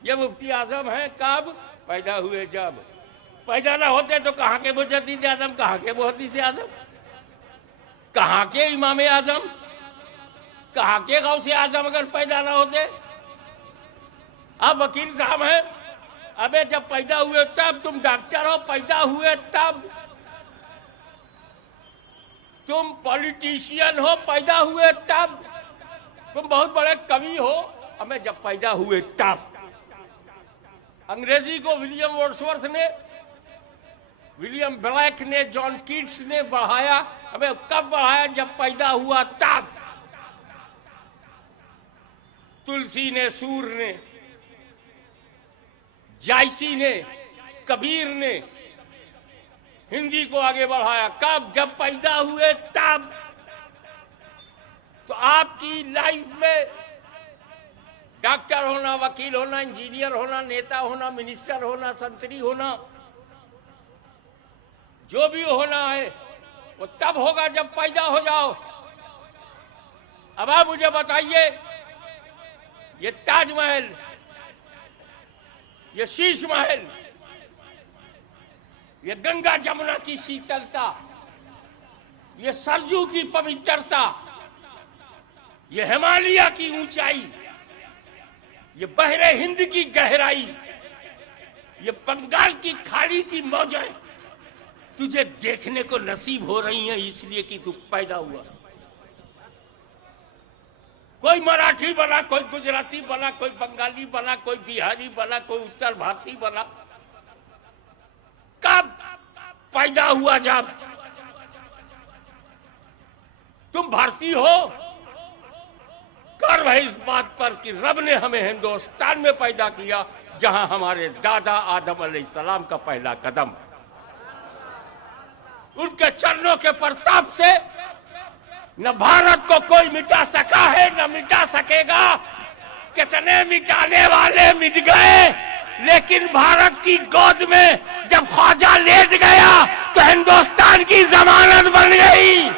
ये मुफ्ती आजम है, कब? पैदा हुए जब. पैदा ना होते तो कहाँ के मुजद्दिद आजम, कहाँ के मुहद्दिस आजम, कहाँ के इमाम आजम, कहाँ के गौसे आजम अगर पैदा ना होते. अब वकील साहब हैं, अबे जब पैदा हुए तब. तुम डॉक्टर हो, पैदा हुए तब. तुम पॉलिटिशियन हो, पैदा हुए तब. तुम बहुत बड़े कवि हो, अबे जब पैदा हुए तब. अंग्रेजी को विलियम वर्ड्सवर्थ ने, विलियम ब्लैक ने, जॉन कीट्स ने बढ़ाया. अबे कब बढ़ाया? जब पैदा हुआ तब. तुलसी ने, सूर ने, जायसी ने, कबीर ने हिंदी को आगे बढ़ाया. कब? जब पैदा हुए तब. तो आपकी लाइफ में डॉक्टर होना, वकील होना, इंजीनियर होना, नेता होना, मिनिस्टर होना, संतरी होना, जो भी होना है वो तब होगा जब पैदा हो जाओ. अब आप मुझे बताइए, ये ताजमहल, ये शीश महल, ये गंगा जमुना की शीतलता, ये सरजू की पवित्रता, ये हिमालय की ऊंचाई, ये बहरे हिंद की गहराई, ये बंगाल की खाड़ी की मौजें, तुझे देखने को नसीब हो रही हैं इसलिए कि तू पैदा हुआ। कोई मराठी बना, कोई गुजराती बना, कोई बंगाली बना, कोई बिहारी बना, कोई उत्तर भारतीय बना। कब पैदा हुआ? जब तुम भारतीय हो, गर्व है इस बात पर कि रब ने हमें हिंदुस्तान में पैदा किया, जहां हमारे दादा आदम अलैहिस्सलाम का पहला कदम। उनके चरणों के प्रताप से न भारत को कोई मिटा सका है, न मिटा सकेगा। कितने मिटाने वाले मिट गए, लेकिन भारत की गोद में जब ख्वाजा लेट गया तो हिंदुस्तान की जमानत बन गई।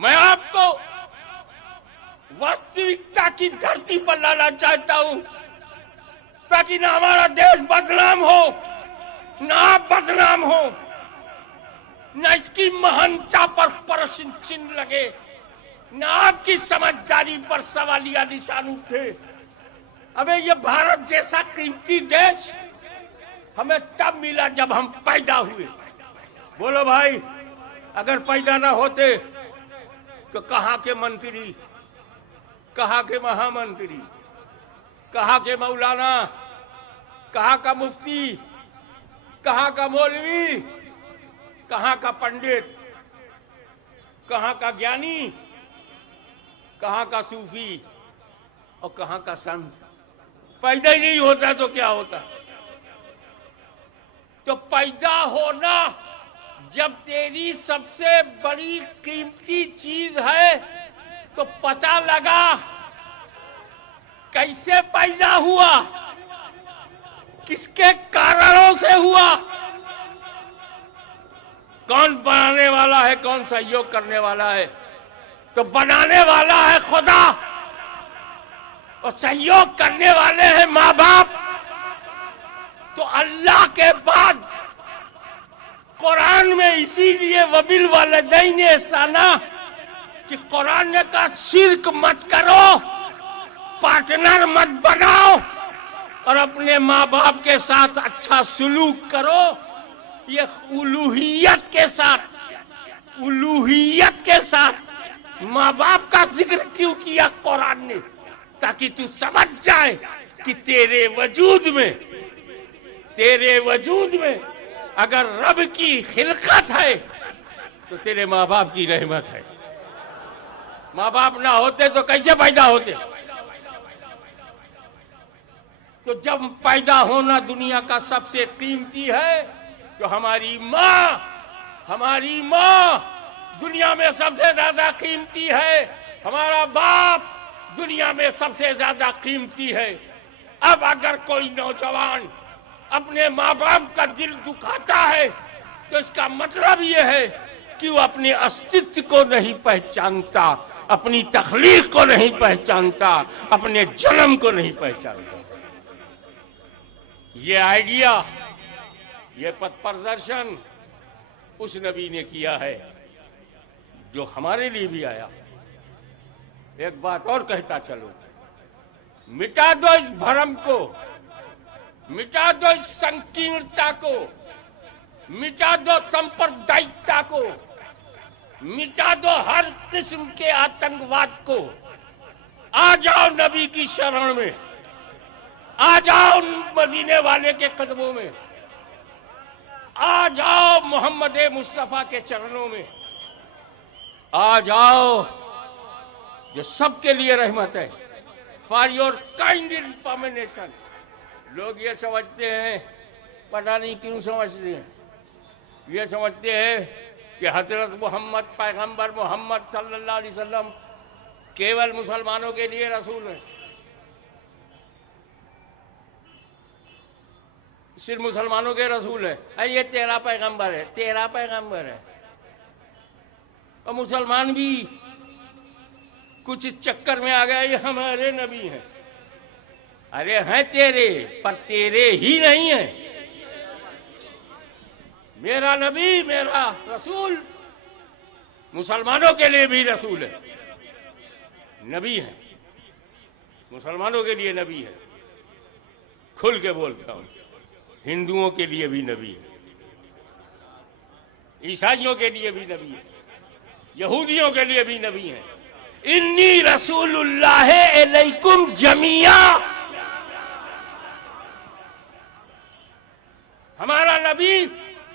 मैं आपको वास्तविकता की धरती पर लाना चाहता हूं, ताकि ना हमारा देश बदनाम हो, ना आप बदनाम हो, ना इसकी महानता पर प्रश्न चिन्ह लगे, ना आपकी समझदारी पर सवालिया निशान उठे। अबे ये भारत जैसा कीमती देश हमें तब मिला जब हम पैदा हुए। बोलो भाई, अगर पैदा ना होते तो कहां के मंत्री, कहां के महामंत्री, कहां के मौलाना, कहां का मुफ्ती, कहां का मौलवी, कहां का पंडित, कहां का ज्ञानी, कहां का सूफी और कहां का संत। पैदा ही नहीं होता तो क्या होता? तो पैदा होना जब तेरी सबसे बड़ी कीमती चीज है तो पता लगा कैसे पैदा हुआ, किसके कारणों से हुआ, कौन बनाने वाला है, कौन सहयोग करने वाला है। तो बनाने वाला है खुदा और सहयोग करने वाले हैं माँ बाप। तो अल्लाह के बाद कुरान में इसीलिए वबिल वालिदैन एहसाना कि कुरान ने कहा शिर्क मत करो, पार्टनर मत बनाओ और अपने माँ बाप के साथ अच्छा सुलूक करो। ये उलूहियत के साथ माँ बाप का जिक्र क्यों किया कुरान ने? ताकि तू समझ जाए कि तेरे वजूद में अगर रब की खिलकत है तो तेरे माँ बाप की रहमत है। माँ बाप ना होते तो कैसे पैदा होते? तो जब पैदा होना दुनिया का सबसे कीमती है तो हमारी माँ दुनिया में सबसे ज्यादा कीमती है, हमारा बाप दुनिया में सबसे ज्यादा कीमती है। अब अगर कोई नौजवान अपने माँ बाप का दिल दुखाता है तो इसका मतलब यह है कि वो अपने अस्तित्व को नहीं पहचानता, अपनी तख्लीक को नहीं पहचानता, अपने जन्म को नहीं पहचानता। ये आइडिया, ये पथ प्रदर्शन उस नबी ने किया है जो हमारे लिए भी आया। एक बात और कहता चलो, मिटा दो इस भ्रम को, मिटा दो इस संकीर्णता को, मिटा दो सांप्रदायिकता को, मिटा दो हर किस्म के आतंकवाद को। आ जाओ नबी की शरण में, आ जाओ मदीने वाले के कदमों में, आ जाओ मोहम्मद मुस्तफा के चरणों में, आ जाओ जो सबके लिए रहमत है। For your kind information. लोग ये समझते हैं, पता नहीं क्यों समझते हैं, ये समझते हैं कि हजरत मोहम्मद पैगंबर मोहम्मद सल्लल्लाहु अलैहि वसल्लम केवल मुसलमानों के लिए रसूल है, सिर्फ मुसलमानों के रसूल है। अरे ये तेरा पैगंबर है, तेरा पैगंबर है। और मुसलमान भी कुछ चक्कर में आ गए, ये हमारे नबी हैं। अरे हैं तेरे, पर तेरे ही नहीं है। मेरा नबी, मेरा रसूल मुसलमानों के लिए भी रसूल है, नबी है, मुसलमानों के लिए नबी है, खुल के बोलता हूं, हिंदुओं के लिए भी नबी है, ईसाइयों के लिए भी नबी है, यहूदियों के लिए भी नबी है। इन्नी रसूलुल्लाह अलैकुम जमिया, हमारा नबी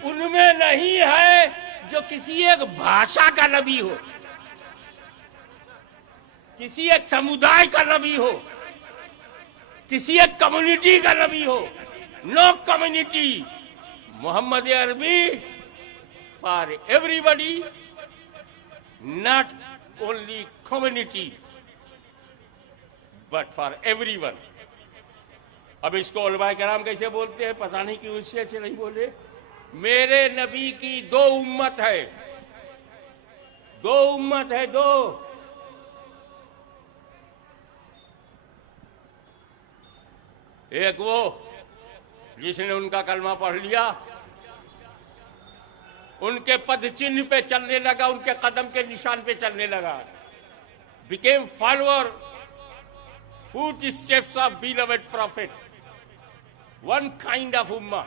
उनमें नहीं है जो किसी एक भाषा का नबी हो, किसी एक समुदाय का नबी हो, किसी एक कम्युनिटी का नबी हो। नो कम्युनिटी, मोहम्मद अरबी for everybody, not only community but for everyone. अब इसको उलमाए कराम कैसे बोलते हैं पता नहीं क्यों इससे अच्छे नहीं बोले। मेरे नबी की दो उम्मत है, दो उम्मत है, दो। एक वो जिसने उनका कलमा पढ़ लिया, उनके पद चिन्ह पे चलने लगा, उनके कदम के निशान पे चलने लगा, became follower foot steps of beloved profit, one kind of Umma,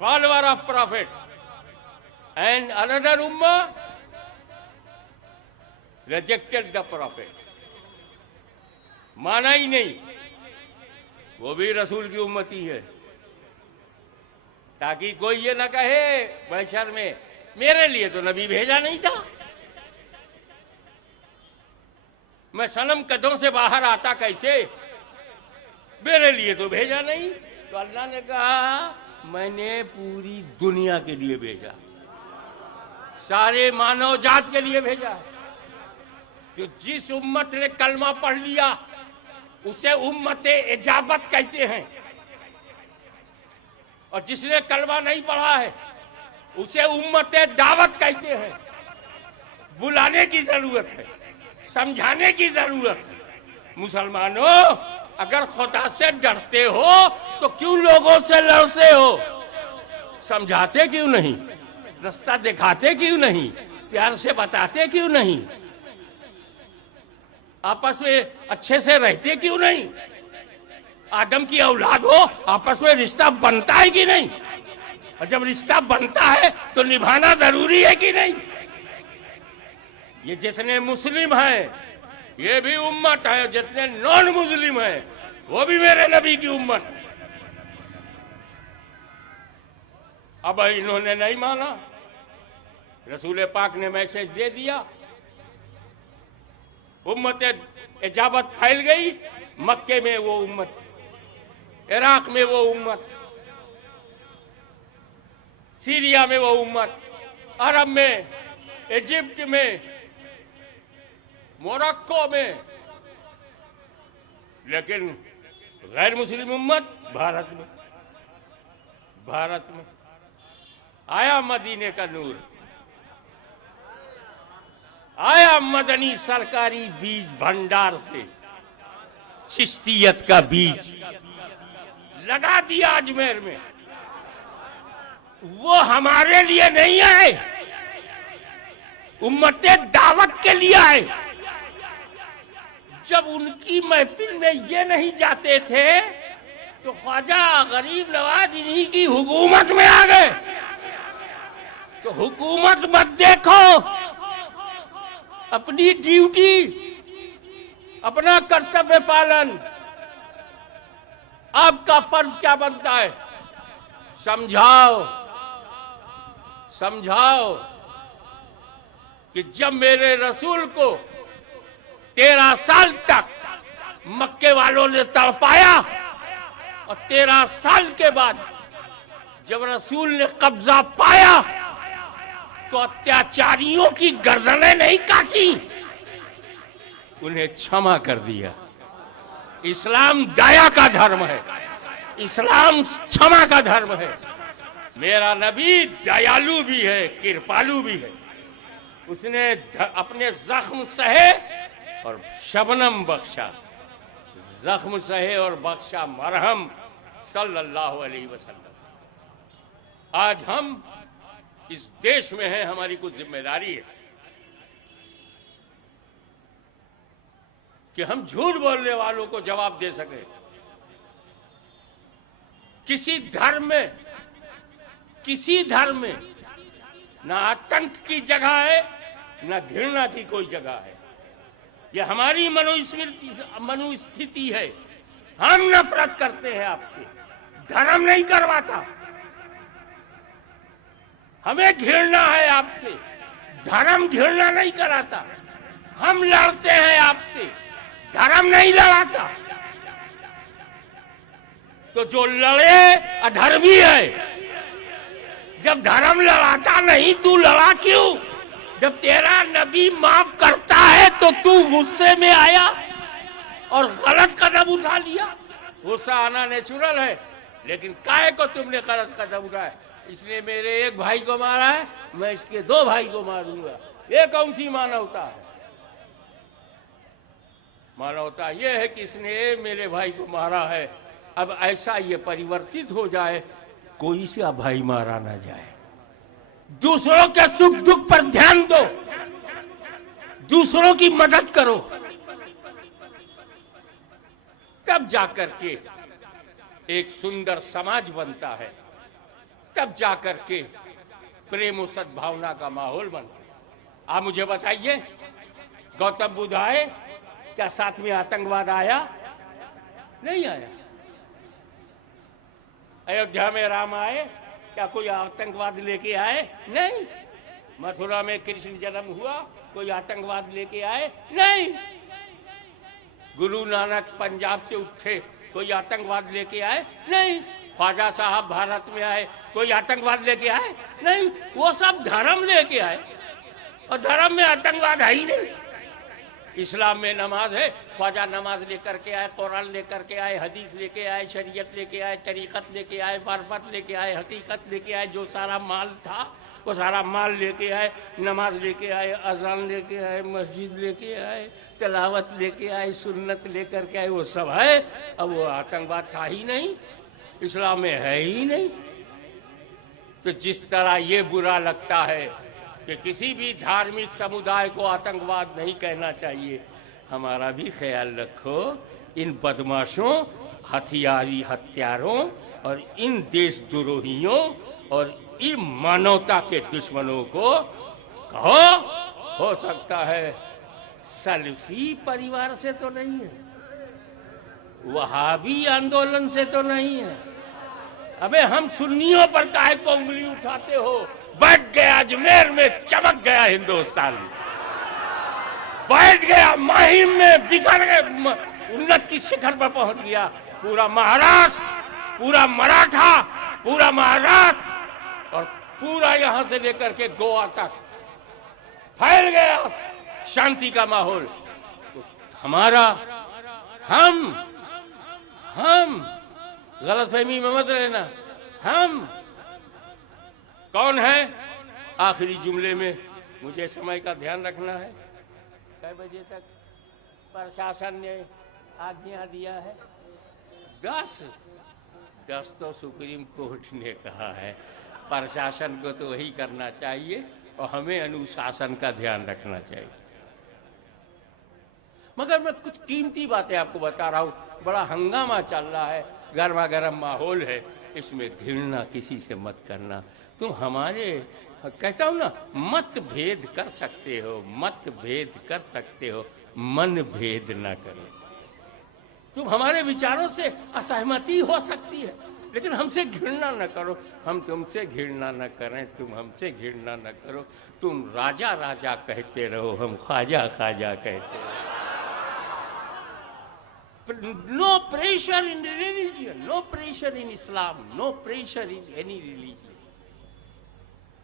follower of profit, and another Umma rejected the profit, माना ही नहीं, वो भी रसूल की उम्मती है, ताकि कोई ये ना कहे महशर में मेरे लिए तो नबी भेजा नहीं था, मैं सनम कदों से बाहर आता कैसे, मेरे लिए तो भेजा नहीं। तो अल्लाह ने कहा मैंने पूरी दुनिया के लिए भेजा, सारे मानव जात के लिए भेजा। जो जिस उम्मत ने कलमा पढ़ लिया उसे उम्मते इजाबत कहते हैं, और जिसने कलमा नहीं पढ़ा है उसे उम्मते दावत कहते हैं। बुलाने की जरूरत है, समझाने की जरूरत है। मुसलमानों, अगर खुदा से डरते हो तो क्यों लोगों से लड़ते हो? समझाते क्यों नहीं? रास्ता दिखाते क्यों नहीं? प्यार से बताते क्यों नहीं? आपस में अच्छे से रहते क्यों नहीं? आदम की औलाद हो, आपस में रिश्ता बनता है कि नहीं? और जब रिश्ता बनता है तो निभाना जरूरी है कि नहीं? ये जितने मुस्लिम हैं ये भी उम्मत है, जितने नॉन मुस्लिम हैं वो भी मेरे नबी की उम्मत है। अब इन्होंने नहीं माना, रसूल पाक ने मैसेज दे दिया, उम्मत इजाबत फैल गई। मक्के में वो उम्मत, इराक में वो उम्मत, सीरिया में वो उम्मत, अरब में, इजिप्ट में, मोरक्को में, लेकिन गैर मुस्लिम उम्मत भारत में। भारत में आया मदीने का नूर, आया मदनी सरकारी बीज भंडार से, चिश्तियत का बीज लगा दिया अजमेर में। वो हमारे लिए नहीं आए, उम्मते दावत के लिए आए। जब उनकी महफिल में ये नहीं जाते थे तो ख्वाजा गरीब नवाज इन्हीं की हुकूमत में आ गए। तो हुकूमत मत देखो, अपनी ड्यूटी, अपना कर्तव्य पालन, आपका फर्ज क्या बनता है? समझाओ, समझाओ कि जब मेरे रसूल को 13 साल तक मक्के वालों ने तड़पाया और 13 साल के बाद जब रसूल ने कब्जा पाया तो अत्याचारियों की गर्दनें नहीं काटी, उन्हें क्षमा कर दिया। इस्लाम दया का धर्म है, इस्लाम क्षमा का धर्म है। मेरा नबी दयालु भी है, कृपालु भी है। उसने अपने जख्म सहे और शबनम बख्शा, जख्म सहे और बख्शा मरहम, सल्लल्लाहु अलैहि वसल्लम। आज हम इस देश में हैं, हमारी कुछ जिम्मेदारी है। कि हम झूठ बोलने वालों को जवाब दे सके। किसी धर्म में ना आतंक की जगह है ना घृणा की कोई जगह है। ये हमारी मनुस्थिति है। हम नफरत करते हैं आपसे, धर्म नहीं करवाता। हमें घृणा है आपसे, धर्म घृणा नहीं कराता। हम लड़ते हैं आपसे, धर्म नहीं लड़ाता। तो जो लड़े अधर्मी है। जब धर्म लड़ाता नहीं, तू लड़ा क्यों? जब तेरा नबी माफ करता है तो तू गुस्से में आया और गलत कदम उठा लिया। गुस्सा आना नेचुरल है, लेकिन काहे को तुमने गलत कदम उठाया? इसने मेरे एक भाई को मारा है, मैं इसके 2 भाई को मारूंगा। ये कौन सी मानवता है? मानवता ये है कि इसने मेरे भाई को मारा है, अब ऐसा ये परिवर्तित हो जाए, कोई सा भाई मारा ना जाए। दूसरों के सुख दुख पर ध्यान दो, दूसरों की मदद करो, तब जाकर के एक सुंदर समाज बनता है। तब जाकर के प्रेम और सद्भावना का माहौल बनता है। आप मुझे बताइए, गौतम बुद्ध आए, क्या साथ में आतंकवाद आया? नहीं आया। अयोध्या में राम आए, क्या कोई आतंकवाद लेके आए? नहीं। मथुरा में कृष्ण जन्म हुआ, कोई आतंकवाद लेके आए? नहीं। गुरु नानक पंजाब से उठे, कोई आतंकवाद लेके आए? नहीं। ख्वाजा साहब भारत में आए, कोई आतंकवाद लेके आए? नहीं। वो सब धर्म लेके आए, और धर्म में आतंकवाद है ही नहीं। इस्लाम में नमाज है, ख्वाजा नमाज लेकर के आए, कुरान लेकर के आए, हदीस लेके आए, शरीयत लेके आए, तरीक़त लेके आए, मार्फत लेके आए, हकीकत लेके आए। जो सारा माल था वो सारा माल लेके आए, नमाज लेके आए, अजान लेके आए, मस्जिद लेके आए, तिलावत लेके आए, सुन्नत लेकर के आए। वो सब है। अब वो आतंकवाद था ही नहीं, इस्लाम में है ही नहीं। तो जिस तरह ये बुरा लगता है कि किसी भी धार्मिक समुदाय को आतंकवाद नहीं कहना चाहिए, हमारा भी ख्याल रखो। इन बदमाशों, हथियारों और इन देशद्रोहियों और इन मानवता के दुश्मनों को कहो, हो सकता है सलफी परिवार से तो नहीं है, वहाबी आंदोलन से तो नहीं है। अबे हम सुन्नियों पर काहे को उंगली उठाते हो? बैठ गया अजमेर में, चमक गया हिंदुस्तान, बैठ गया माहिम में, बिखर गए, उन्नत की शिखर पर पहुंच गया। पूरा महाराष्ट्र, पूरा मराठा, पूरा महाराष्ट्र और पूरा यहां से लेकर के गोवा तक फैल गया शांति का माहौल। तो हमारा हम गलतफहमी में मत रहना। हम कौन है? आखिरी जुमले में मुझे समय का ध्यान रखना है। कै बजे तक प्रशासन ने आज्ञा दिया है? 10 तो सुप्रीम कोर्ट ने कहा है। प्रशासन को तो वही करना चाहिए और हमें अनुशासन का ध्यान रखना चाहिए। मगर मैं कुछ कीमती बातें आपको बता रहा हूँ। बड़ा हंगामा चल रहा है, गर्मा गर्म माहौल है, इसमें घृणा किसी से मत करना। तुम हमारे, कहता हूं ना, मत भेद कर सकते हो, मत भेद कर सकते हो, मन भेद ना करो। तुम हमारे विचारों से असहमति हो सकती है, लेकिन हमसे घृणा न करो। हम तुमसे घृणा न करें, तुम हमसे घृणा न करो। तुम राजा राजा कहते रहो, हम ख्वाजा ख्वाजा कहते रहो। No pressure in religion, no pressure in Islam, no pressure in any religion.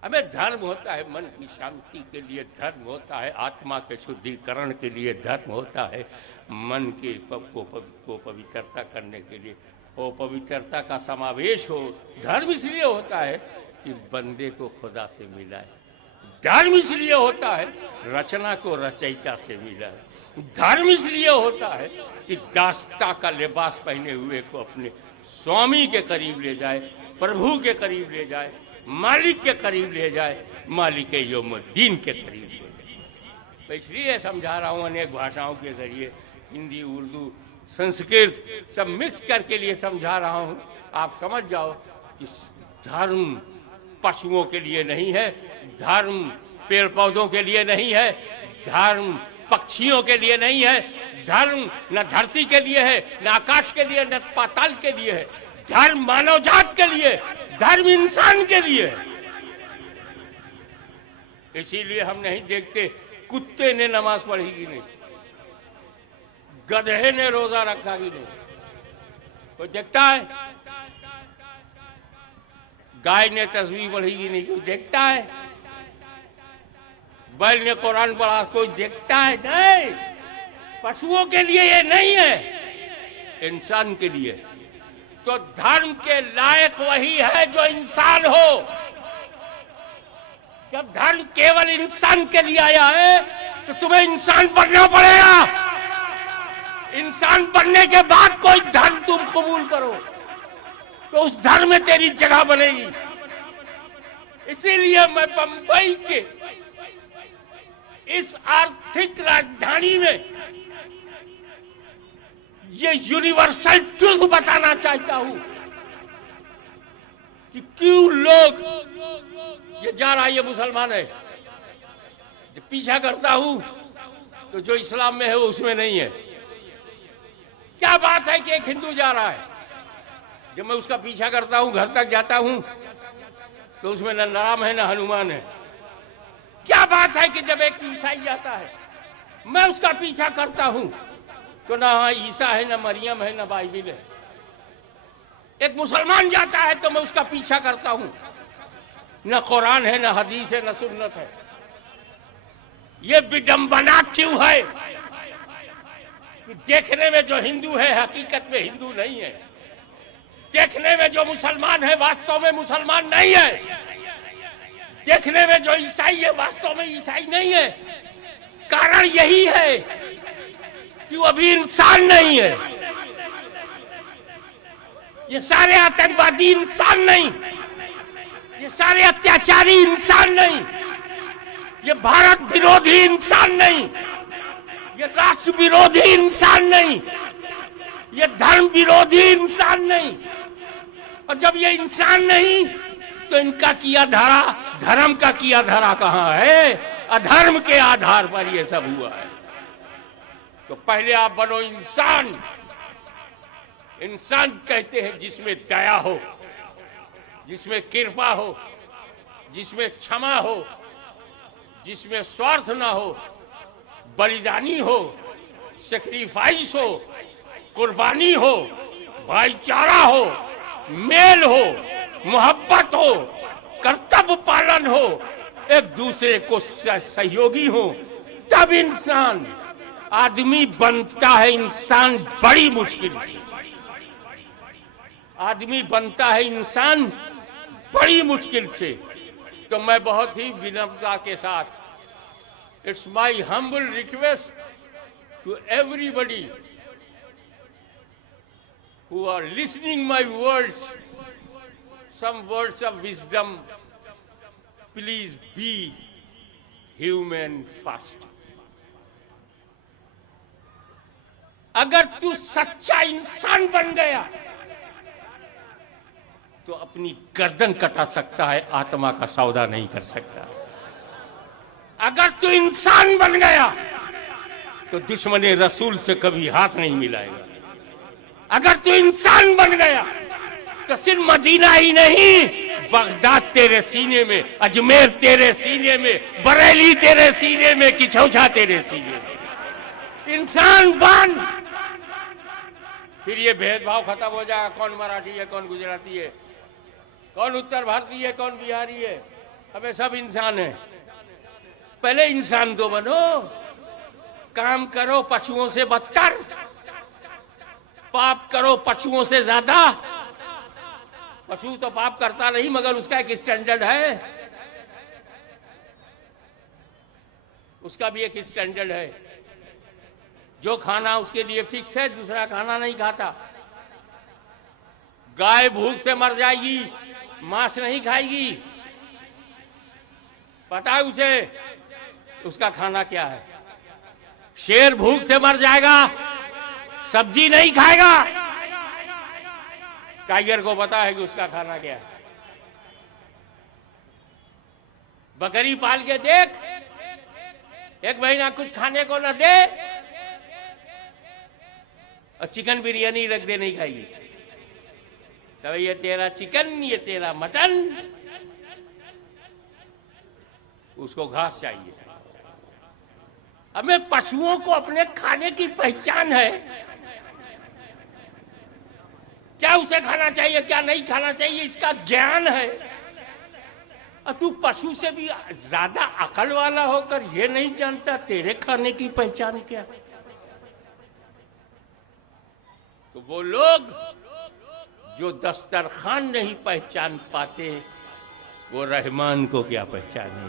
हमें धर्म होता है मन की शांति के लिए, धर्म होता है आत्मा के शुद्धिकरण के लिए, धर्म होता है मन के को पवित्रता करने के लिए। वो पवित्रता का समावेश हो। धर्म इसलिए होता है कि बंदे को खुदा से मिला है। धर्म इसलिए होता है रचना को रचयिता से मिला है। धर्म इसलिए होता है कि दास्ता का लिबास पहने हुए को अपने स्वामी के करीब ले जाए, प्रभु के करीब ले जाए, मालिक के करीब ले जाए, मालिक यौमुद्दीन के करीब ले जाए। तो इसलिए समझा रहा हूँ अनेक भाषाओं के जरिए हिंदी, उर्दू, संस्कृत सब मिक्स करके लिए समझा रहा हूं। आप समझ जाओ कि धर्म पशुओं के लिए नहीं है, धर्म पेड़ पौधों के लिए नहीं है, धर्म पक्षियों के लिए नहीं है, धर्म न धरती के लिए है, न आकाश के लिए, न पाताल के लिए है, धर्म मानव जात के लिए, धर्म इंसान के लिए है। इसीलिए हम नहीं देखते कुत्ते ने नमाज पढ़ी कि नहीं, गधे ने रोजा रखा कि नहीं, कोई देखता है? गाय ने तस्बीह पढ़ी कि नहीं, कोई देखता है? बैल ने कुरान पढ़ा, कोई देखता है? नहीं। पशुओं के लिए ये नहीं है, इंसान के लिए। तो धर्म के लायक वही है जो इंसान हो। जब धर्म केवल इंसान के लिए आया है तो तुम्हें इंसान बनना पड़ेगा। इंसान बनने के बाद कोई धर्म तुम कबूल करो तो उस धर्म में तेरी जगह बनेगी। इसीलिए मैं बंबई के इस आर्थिक राजधानी में ये यूनिवर्सल ट्रूथ बताना चाहता हूं कि क्यों लोग ये जा रहा है, ये मुसलमान है, जब पीछा करता हूं तो जो इस्लाम में है वो उसमें नहीं है। क्या बात है कि एक हिंदू जा रहा है, जब मैं उसका पीछा करता हूं, घर तक जाता हूं तो उसमें न राम है न हनुमान है। क्या बात है कि जब एक ईसाई जाता है, मैं उसका पीछा करता हूं तो ना ईसा है, न मरियम है, न बाइबिल है। एक मुसलमान जाता है तो मैं उसका पीछा करता हूं, न कुरान है, न हदीस है, न सुन्नत है। ये विडंबना क्यों है कि देखने में जो हिंदू है हकीकत में हिंदू नहीं है, देखने में जो मुसलमान है वास्तव में मुसलमान नहीं है, देखने में जो ईसाई है वास्तव में ईसाई नहीं है। कारण यही है कि वो अभी इंसान नहीं है। ये सारे आतंकवादी इंसान नहीं, ये सारे अत्याचारी इंसान नहीं, ये भारत विरोधी इंसान नहीं, ये राष्ट्र विरोधी इंसान नहीं, ये धर्म विरोधी इंसान नहीं। और जब ये इंसान नहीं तो इनका किया धरा, धर्म का किया धरा कहां है? अधर्म के आधार पर ये सब हुआ है। तो पहले आप बनो इंसान। इंसान कहते हैं जिसमें दया हो, जिसमें कृपा हो, जिसमें क्षमा हो, जिसमें स्वार्थ ना हो, बलिदानी हो, सेक्रीफाइस हो, कुर्बानी हो, भाईचारा हो, मेल हो, मोहब्बत हो, कर्तव्य पालन हो, एक दूसरे को सहयोगी हो, तब इंसान आदमी बनता है। इंसान बड़ी मुश्किल से आदमी बनता है, इंसान बड़ी मुश्किल से। तो मैं बहुत ही विनम्रता के साथ, it's my humble request to everybody who are listening my words, some words of wisdom, please be human first. अगर तू सच्चा इंसान बन गया तो अपनी गर्दन कटा सकता है, आत्मा का सौदा नहीं कर सकता। अगर तू इंसान बन गया तो दुश्मन रसूल से कभी हाथ नहीं मिलाएगा। अगर तू इंसान बन गया तो सिर्फ मदीना ही नहीं, बगदाद तेरे सीने में, अजमेर तेरे सीने में, बरेली तेरे सीने में, किछौछा तेरे सीने में। इंसान बन, फिर ये भेदभाव खत्म हो जाएगा। कौन मराठी है, कौन गुजराती है, कौन उत्तर भारतीय है, कौन बिहारी है, हमें सब इंसान है। पहले इंसान तो बनो, काम करो पशुओं से बदतर, पाप करो पशुओं से ज्यादा। पशु तो पाप करता नहीं, मगर उसका एक स्टैंडर्ड है, उसका भी एक स्टैंडर्ड है। जो खाना उसके लिए फिक्स है, दूसरा खाना नहीं खाता। गाय भूख से मर जाएगी, मांस नहीं खाएगी, पता है उसे उसका खाना क्या है। शेर भूख से मर जाएगा, सब्जी नहीं खाएगा। टाइगर को पता है कि उसका खाना क्या है। बकरी पाल के देख, एक महीना कुछ खाने को न दे और चिकन बिरयानी रख दे, नहीं खाएगी। तो ये तेरा चिकन, ये तेरा मटन, उसको घास चाहिए। हमें पशुओं को अपने खाने की पहचान है, क्या उसे खाना चाहिए क्या नहीं खाना चाहिए इसका ज्ञान है। और तू पशु से भी ज्यादा अकल वाला होकर ये नहीं जानता तेरे खाने की पहचान क्या। तो वो लोग जो दस्तरखान नहीं पहचान पाते, वो रहमान को क्या पहचाने।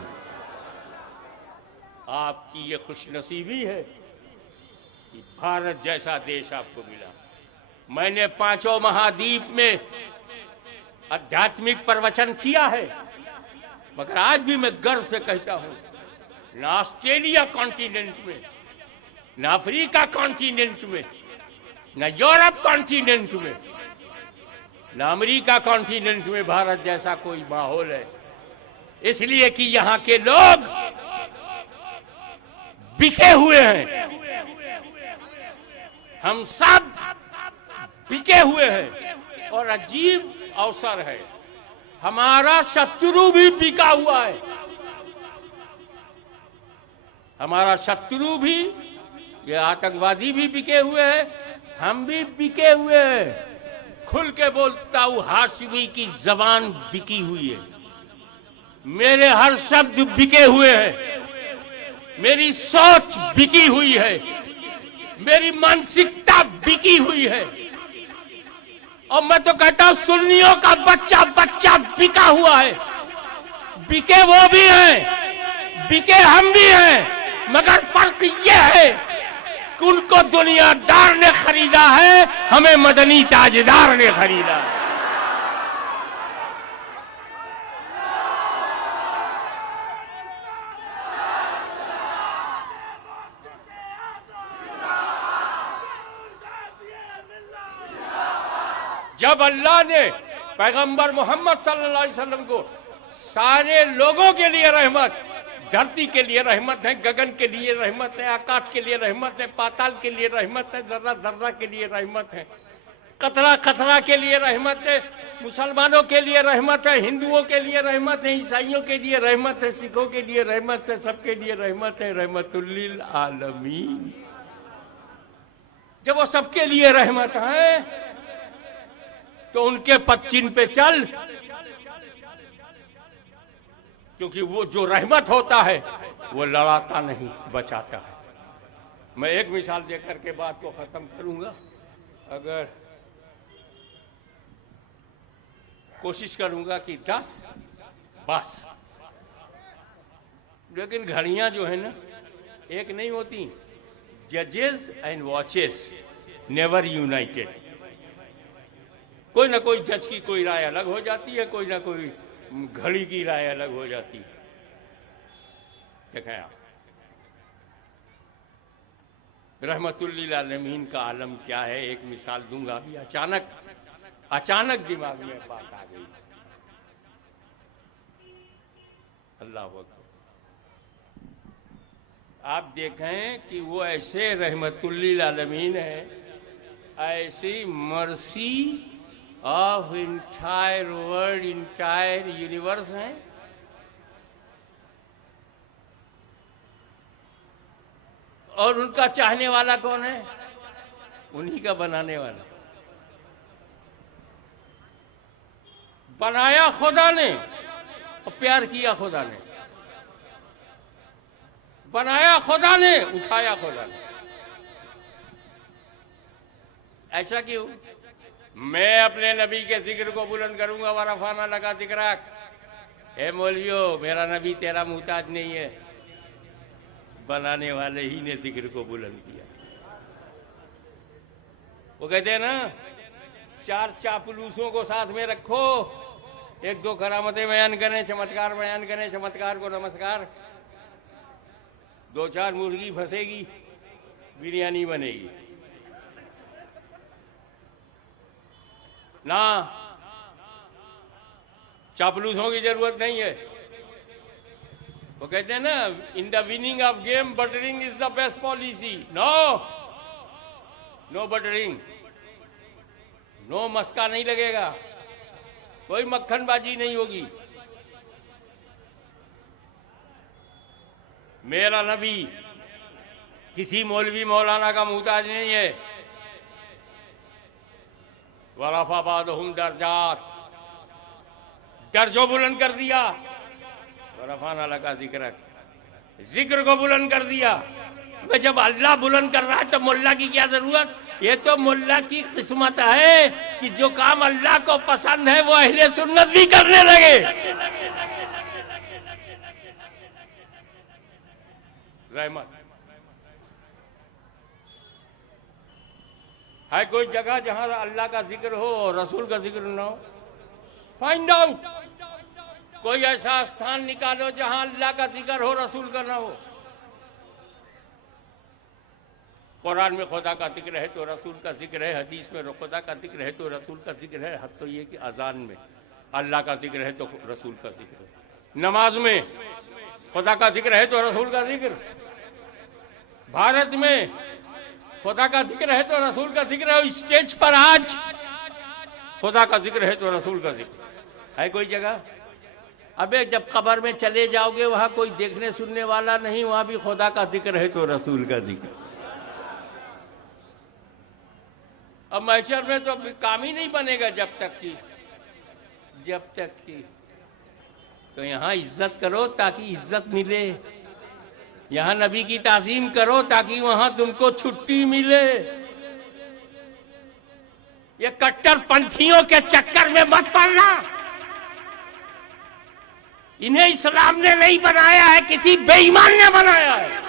आपकी ये खुशनसीबी है कि भारत जैसा देश आपको मिला। मैंने 5 महाद्वीप में आध्यात्मिक प्रवचन किया है, मगर आज भी मैं गर्व से कहता हूं, न ऑस्ट्रेलिया कॉन्टिनेंट में, न अफ्रीका कॉन्टिनेंट में, न यूरोप कॉन्टिनेंट में, न अमेरिका कॉन्टिनेंट में भारत जैसा कोई माहौल है। इसलिए कि यहां के लोग बिके हुए हैं, हम सब बिके हुए हैं। और अजीब अवसर है, हमारा शत्रु भी बिका हुआ है। हमारा शत्रु भी, ये आतंकवादी भी बिके हुए हैं, हम भी बिके हुए हैं। खुल के बोलता हूं, हाशमी की जबान बिकी हुई है, मेरे हर शब्द बिके हुए हैं, मेरी सोच बिकी हुई है, मेरी मानसिकता बिकी हुई है। और मैं तो कहता हूं सुन्नियों का बच्चा बच्चा बिका हुआ है। बिके वो भी हैं, बिके हम भी हैं, मगर फर्क ये है कि उनको दुनियादार ने खरीदा है, हमें मदनी ताजदार ने खरीदा है। जब अल्लाह ने पैगंबर मोहम्मद सल्लल्लाहु अलैहि वसल्लम को सारे लोगों के लिए रहमत, धरती के लिए रहमत है, गगन के लिए रहमत है, आकाश के लिए रहमत है, पाताल के लिए रहमत है, जर्रा जर्रा के लिए रहमत है, कतरा कतरा के लिए रहमत है, मुसलमानों के लिए रहमत है, हिंदुओं के लिए रहमत है, ईसाइयों के लिए रहमत है, सिखों के लिए रहमत है, सबके लिए रहमत है, रहमतुल लिल आलमीन। जब वो सबके लिए रहमत है तो उनके पदचिन्ह पे चल, क्योंकि वो जो रहमत होता है वो लड़ाता नहीं, बचाता है। मैं एक मिसाल देकर के बात को खत्म करूंगा। अगर कोशिश करूंगा कि 10 बस, लेकिन घड़ियां जो है ना एक नहीं होती। जजेस एंड वॉचेस नेवर यूनाइटेड। कोई ना कोई जज की कोई राय अलग हो जाती है, कोई ना कोई घड़ी की राय अलग हो जाती है। देखें आप, रहमतुल लिल आलमीन का आलम क्या है, एक मिसाल दूंगा। अभी अचानक दिमाग में बात आ गई। अल्लाह अकबर। आप देखें कि वो ऐसे रहमतुल लिल आलमीन है, ऐसी mercy of entire world, entire universe है। और उनका चाहने वाला कौन है? उन्हीं का बनाने वाला। बनाया खुदा ने और प्यार किया खुदा ने। बनाया खुदा ने, उठाया खुदा ने। ऐसा क्यों? मैं अपने नबी के जिक्र को बुलंद करूंगा। वरफाना लगा जिक्राक। ए मौलवियो, मेरा नबी तेरा मुहताज नहीं है, बनाने वाले ही ने जिक्र को बुलंद किया। वो कहते हैं ना, 4 चापलूसों को साथ में रखो, 1-2 करामतें बयान करें, चमत्कार बयान करें, चमत्कार को नमस्कार। 2-4 मुर्गी फंसेगी, बिरयानी बनेगी। ना चापलूसों की जरूरत नहीं है। वो कहते हैं ना, in the winning of game buttering is the best policy. No, no buttering, no मस्का नहीं लगेगा, कोई मक्खनबाजी नहीं होगी। मेरा नबी किसी मौलवी मौलाना का मुहताज नहीं है। वरफ़अबादहुम दर्जात, दर्जों बुलंद कर दिया। वरफ़अना लका जिक्र, जिक्र को बुलंद कर दिया। जब अल्लाह बुलंद कर रहा है तो मुल्ला की क्या जरूरत? ये तो मुल्ला की किस्मत है कि जो काम अल्लाह को पसंद है वो अहले सुन्नत भी करने लगे। रहमत है कोई जगह जहां अल्लाह का जिक्र हो और रसूल का जिक्र ना हो? Find out. कोई ऐसा स्थान निकालो जहां अल्लाह का जिक्र हो, रसूल का ना हो। कुरान में खुदा का जिक्र है तो रसूल का जिक्र है, हदीस में खुदा का जिक्र है तो रसूल का जिक्र है। हद तो ये कि अजान में अल्लाह का जिक्र है तो रसूल का जिक्र है। नमाज में खुदा का जिक्र है तो रसूल का जिक्र। भारत में खुदा का जिक्र है तो रसूल का जिक्र है। स्टेज पर आज खुदा का जिक्र है तो रसूल का जिक्र है। कोई जगह? अबे जब कब्र में चले जाओगे वहां कोई देखने सुनने वाला नहीं, वहां भी खुदा का जिक्र है तो रसूल का जिक्र। अब महशर में तो काम ही नहीं बनेगा जब तक कि तो यहां इज्जत करो ताकि इज्जत मिले, यहां नबी की ताजीम करो ताकि वहां तुमको छुट्टी मिले। ये कट्टरपंथियों के चक्कर में मत पड़ना। इन्हें इस्लाम ने नहीं बनाया है, किसी बेईमान ने बनाया है।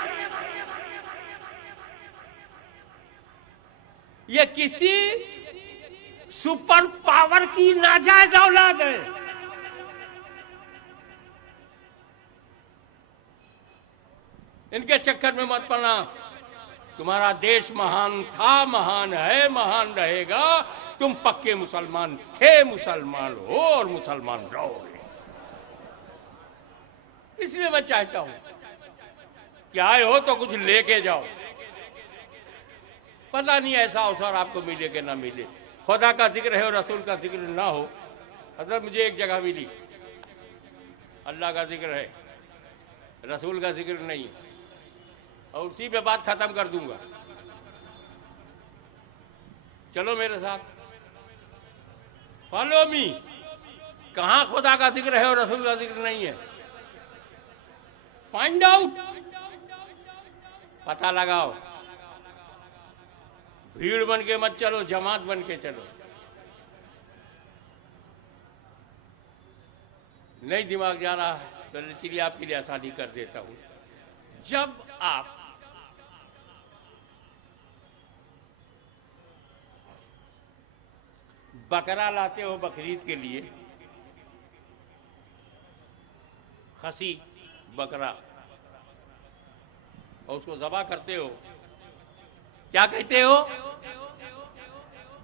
ये किसी सुपर पावर की नाजायज औलाद है। इनके चक्कर में मत पड़ना। तुम्हारा देश महान था, महान है, महान रहेगा। तुम पक्के मुसलमान थे, मुसलमान हो और मुसलमान रहोगे। इसलिए मैं चाहता हूं कि आए हो तो कुछ लेके जाओ। पता नहीं ऐसा अवसर आपको मिले कि ना मिले। खुदा का जिक्र है और रसूल का जिक्र ना हो। हज़रत मुझे एक जगह मिली, अल्लाह का जिक्र है, रसूल का जिक्र नहीं, और उसी पे बात खत्म कर दूंगा। चलो मेरे साथ, फॉलो मी। कहां खुदा का जिक्र है और रसूल का जिक्र नहीं है? फाइंड आउट, पता लगाओ। भीड़ बन के मत चलो, जमात बन के चलो। नहीं दिमाग जा रहा है तो चलिए आपके लिए आसानी कर देता हूं। जब आप बकरा लाते हो बकरीद के लिए, खसी बकरा, और उसको ज़बा करते हो, क्या कहते हो?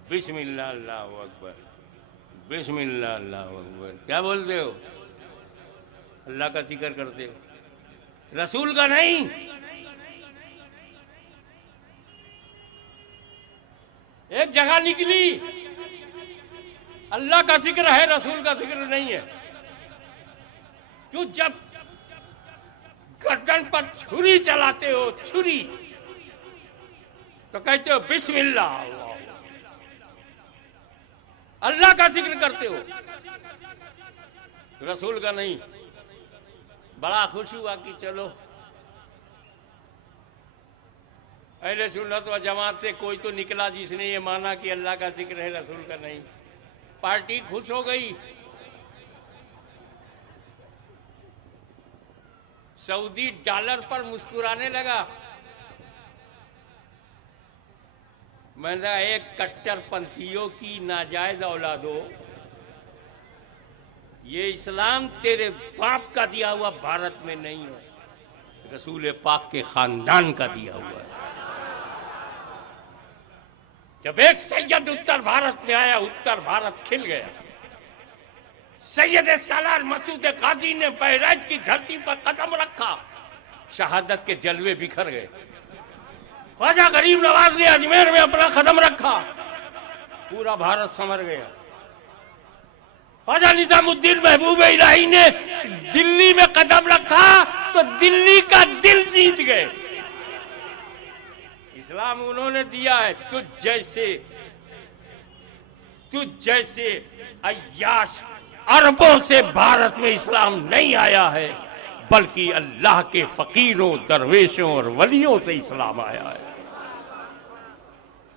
बिस्मिल्लाह अल्लाहु अकबर, बिस्मिल्लाह अल्लाहु अकबर। क्या बोलते हो? अल्लाह का जिक्र करते हो, रसूल का नहीं। एक जगह निकली, अल्लाह का जिक्र है, रसूल का जिक्र नहीं है। क्यों? जब गर्दन पर छुरी चलाते हो, छुरी, तो कहते हो बिस्मिल्लाह, अल्लाह का जिक्र करते हो, रसूल का नहीं। बड़ा खुश हुआ कि चलो अहले सुन्नत व जमात से कोई तो निकला जिसने ये माना कि अल्लाह का जिक्र है, रसूल का नहीं। पार्टी खुश हो गई। सऊदी डॉलर पर मुस्कुराने लगा। मैंने एक कट्टरपंथियों की नाजायज औलादो, ये इस्लाम तेरे बाप का दिया हुआ भारत में नहीं है, रसूल पाक के खानदान का दिया हुआ है। जब एक सैयद उत्तर भारत में आया, उत्तर भारत खिल गया। सैयद सालार मसूद गाजी ने बहराइच की धरती पर कदम रखा, शहादत के जलवे बिखर गए। ख्वाजा गरीब नवाज ने अजमेर में अपना कदम रखा, पूरा भारत संवर गया। ख्वाजा निजामुद्दीन महबूब इलाही ने दिल्ली में कदम रखा तो दिल्ली का दिल जीत गए। इस्लाम उन्होंने दिया है। तुझ जैसे अय्याश अरबों से भारत में इस्लाम नहीं आया है, बल्कि अल्लाह के फकीरों, दरवेशों और वलियों से इस्लाम आया है।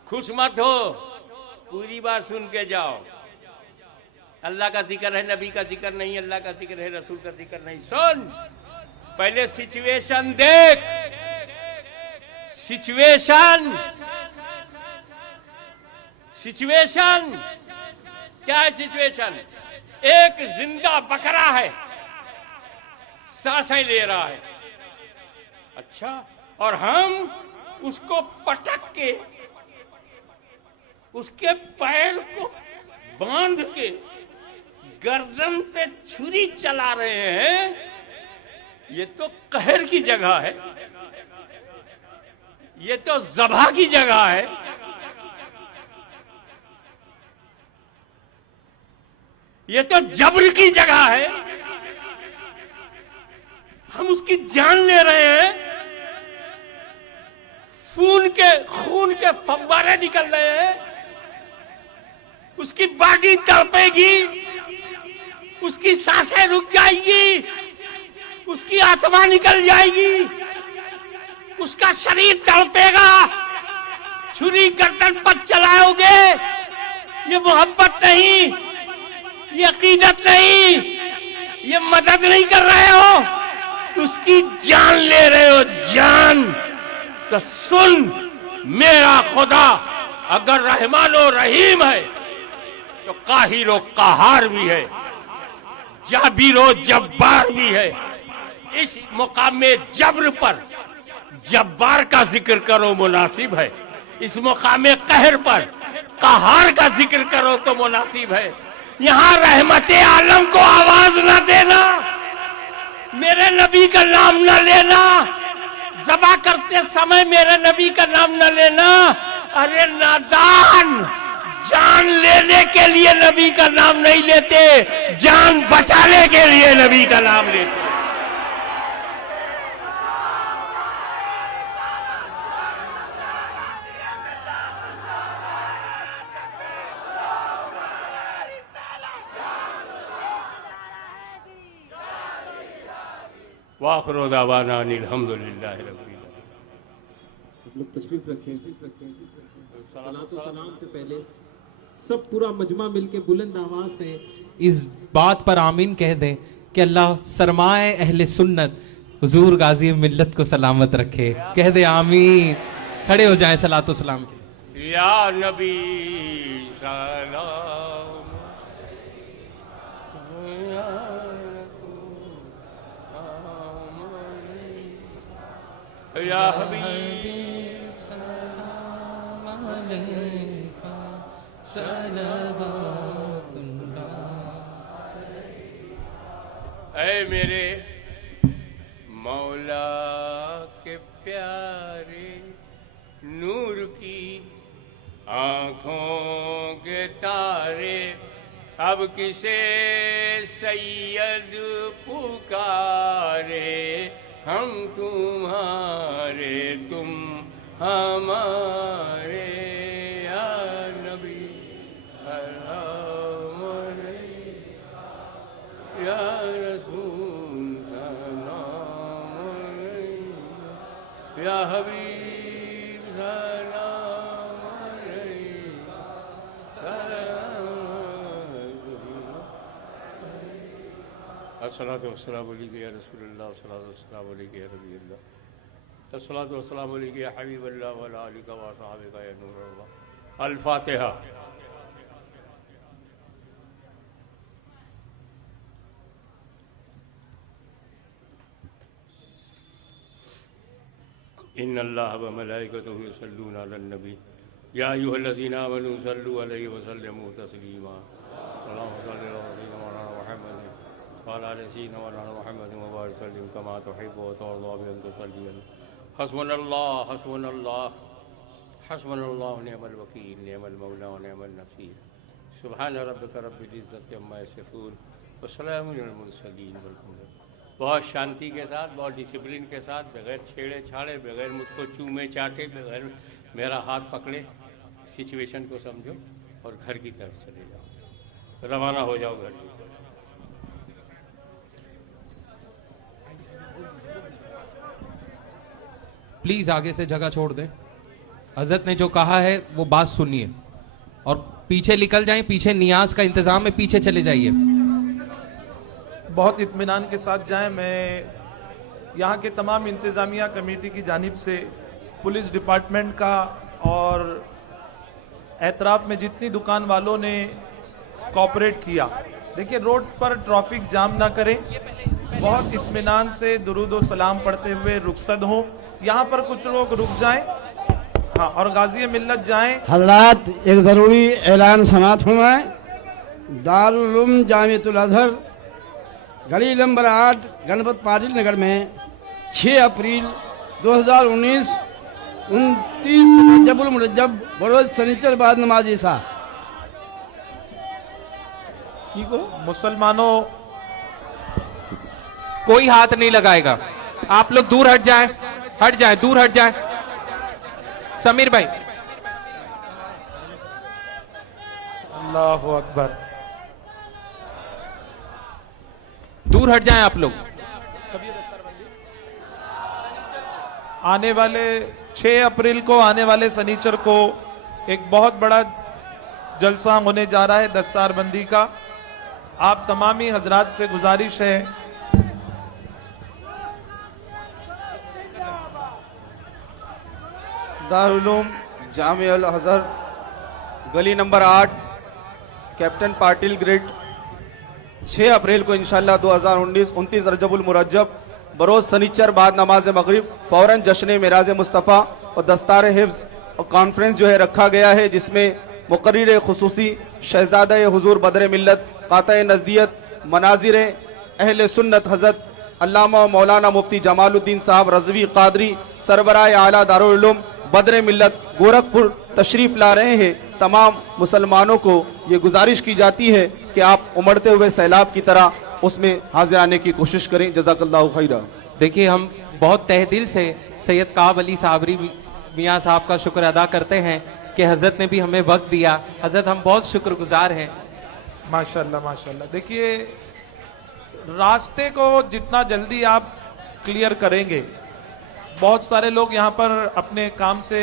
खुश मत हो, पूरी बात सुन के जाओ। अल्लाह का जिक्र है, नबी का जिक्र नहीं, अल्लाह का जिक्र है, रसूल का जिक्र नहीं। सुन, पहले सिचुएशन देख। सिचुएशन क्या है? सिचुएशन एक जिंदा बकरा है, सांसें ले रहा है। अच्छा, और हम उसको पटक के उसके पैर को बांध के गर्दन पे छुरी चला रहे हैं। ये तो कहर की जगह है, ये तो ज़बह की जगह है। ये तो जबर की जगह है। हम उसकी जान ले रहे हैं, खून के फव्वारे निकल रहे हैं, उसकी बॉडी तड़पेगी, उसकी सांसें रुक जाएगी, उसकी आत्मा निकल जाएगी, उसका शरीर तड़पेगा। छुरी गर्दन पर चलाओगे, ये मोहब्बत नहीं, ये अकीदत नहीं, ये मदद नहीं कर रहे हो, उसकी जान ले रहे हो, जान। तो सुन, मेरा खुदा अगर रहमानो रहीम है तो काहिरो कहार भी है, जाबिरो जब्बार भी है। इस मुकाम में जब्र पर जब्बार का जिक्र करो मुनासिब है, इस मुकाम में कहर पर कहार का जिक्र करो तो मुनासिब है। यहां रहमते आलम को आवाज ना देना, मेरे नबी का नाम ना लेना, ज़बा करते समय मेरे नबी का नाम ना लेना। अरे नादान, जान लेने के लिए नबी का नाम नहीं लेते, जान बचाने के लिए नबी का नाम लेते। वाखिरु दावाना अनिल हम्दुलिल्लाहि रब्बिल आलमीन। लोग तशरीफ रखें। सलातो सलाम से पहले सब पूरा मजमा मिलके बुलंद आवाज से इस बात पर आमीन कह दें कि अल्लाह सरमाए अहले सुन्नत हुजूर गाजी मिल्लत को सलामत रखे। कह दे आमीन। खड़े हो जाएं सलातो सलाम के। या नबी सलाम, या हबीब सलाम अलैका सलावतुल्लाह। ऐ मेरे मौला के प्यारे, नूर की आंखों के तारे, अब किसे सैयद पुकारे, हम तुम्हारे तुम हमारे। या नबी सलाम अलैका, या रसूल सलाम अलैका, या हबीब सलाम अलैका, अस्सलातु वस्सलामु अलैका या रसूलल्लाह, अस्सलातु वस्सलामु अलैका या नबीयल्लाह, अस्सलातु वस्सलामु अलैका या हबीबल्लाह व अला आलिका व असहाबिका या नूरल्लाह। अल फातिहा। इन्नल्लाह व मलाइकतहु युसल्लूना अलन नबी या अय्युहल्लज़ीना आमनू सल्लु अलैहि व सल्लिमू तस्लीमा अल्लाहुम्मा सल्लि अला सय्यिदिना मौलाना मुहम्मद व अला आलि सय्यिदिना मौलाना मुहम्मद व बारिक वसल्लिम कमा तुहिब्बु व तुरज़ा बि अन तुसल्ली अलैहि हस्बुनल्लाह हस्बुनल्लाह हस्बुनल्लाहु व निअमल वकील निअमल मौला व निअमल नसीर सुब्हान रब्बिका रब्बिल इज़्ज़ति अम्मा यसिफून व सलामुन अलल मुरसलीन वल्हम्दुलिल्लाह। बहुत शांति के साथ, बहुत डिसिप्लिन के साथ, बगैर छेड़े छाड़े, बगैर मुझको चूमे चाटे, बगैर मेरा हाथ पकड़े, सिचुएशन को समझो और घर की तरफ चले जाओ, रवाना हो जाओ घर। प्लीज आगे से जगह छोड़ दें। हजरत ने जो कहा है वो बात सुनिए और पीछे निकल जाएं। पीछे नियाज का इंतजाम है, पीछे चले जाइए। बहुत इत्मीनान के साथ जाएं। मैं यहाँ के तमाम इंतज़ामिया कमेटी की जानिब से, पुलिस डिपार्टमेंट का और एतराफ़ में जितनी दुकान वालों ने कोऑपरेट किया, देखिए रोड पर ट्रैफिक जाम ना करें, बहुत इत्मीनान से दुरूद व सलाम पढ़ते हुए रुखसत हों। यहाँ पर कुछ लोग रुक जाएं, हाँ, और गाज़ी मिल्लत जाएं। हजरात, एक ज़रूरी ऐलान समात हुआ है। दारुल उलूम जामिअतुल अज़हर गली नंबर 8 गणपत पाटिल नगर में 6 अप्रैल 2019 29 रजबुल मुरज्जब बरोज शनिचर बाद नमाज ईसा को मुसलमानों कोई हाथ नहीं लगाएगा। आप लोग दूर हट जाएं, हट जाएं, दूर हट जाएं। समीर भाई, अल्लाहु अकबर, दूर हट जाएं आप लोग। आने वाले 6 अप्रैल को, आने वाले शनिचर को एक बहुत बड़ा जलसा होने जा रहा है दस्तारबंदी का। आप तमामी हजरात से गुजारिश है, दारुल उलूम जामिअल अज़हर गली नंबर 8 कैप्टन पाटिल ग्रेड 6 अप्रैल को इंशाअल्लाह 2019 29 रजबुल मुरज्जब बरोज सनीचर बाद नमाज मगरिब फौरन जश्न मिराज मुस्तफ़ा और दस्तार हिफ्ज़ और कॉन्फ्रेंस जो है रखा गया है, जिसमें मुक़र्रिर खुसूसी शहज़ादा हुज़ूर बदर मिल्लत क़ाता नज़दियत मनाजिर अहले सुन्नत हज़रत अल्लामा मौलाना मुफ्ती जमालुद्दीन साहब रज़वी क़ादरी सरबराह आला दारुल उलूम बदर मिल्लत गोरखपुर तशरीफ़ ला रहे हैं। तमाम मुसलमानों को ये गुजारिश की जाती है कि आप उमड़ते हुए सैलाब की तरह उसमें हाजिर आने की कोशिश करें। जज़ाकल्लाहु खैरा। देखिए, हम बहुत तहे दिल से सैयद काब अली साबरी मियाँ साहब का शुक्र अदा करते हैं कि हजरत ने भी हमें वक्त दिया। हजरत, हम बहुत शुक्रगुजार हैं। माशाल्लाह माशाल्लाह। देखिए, रास्ते को जितना जल्दी आप क्लियर करेंगे, बहुत सारे लोग यहाँ पर अपने काम से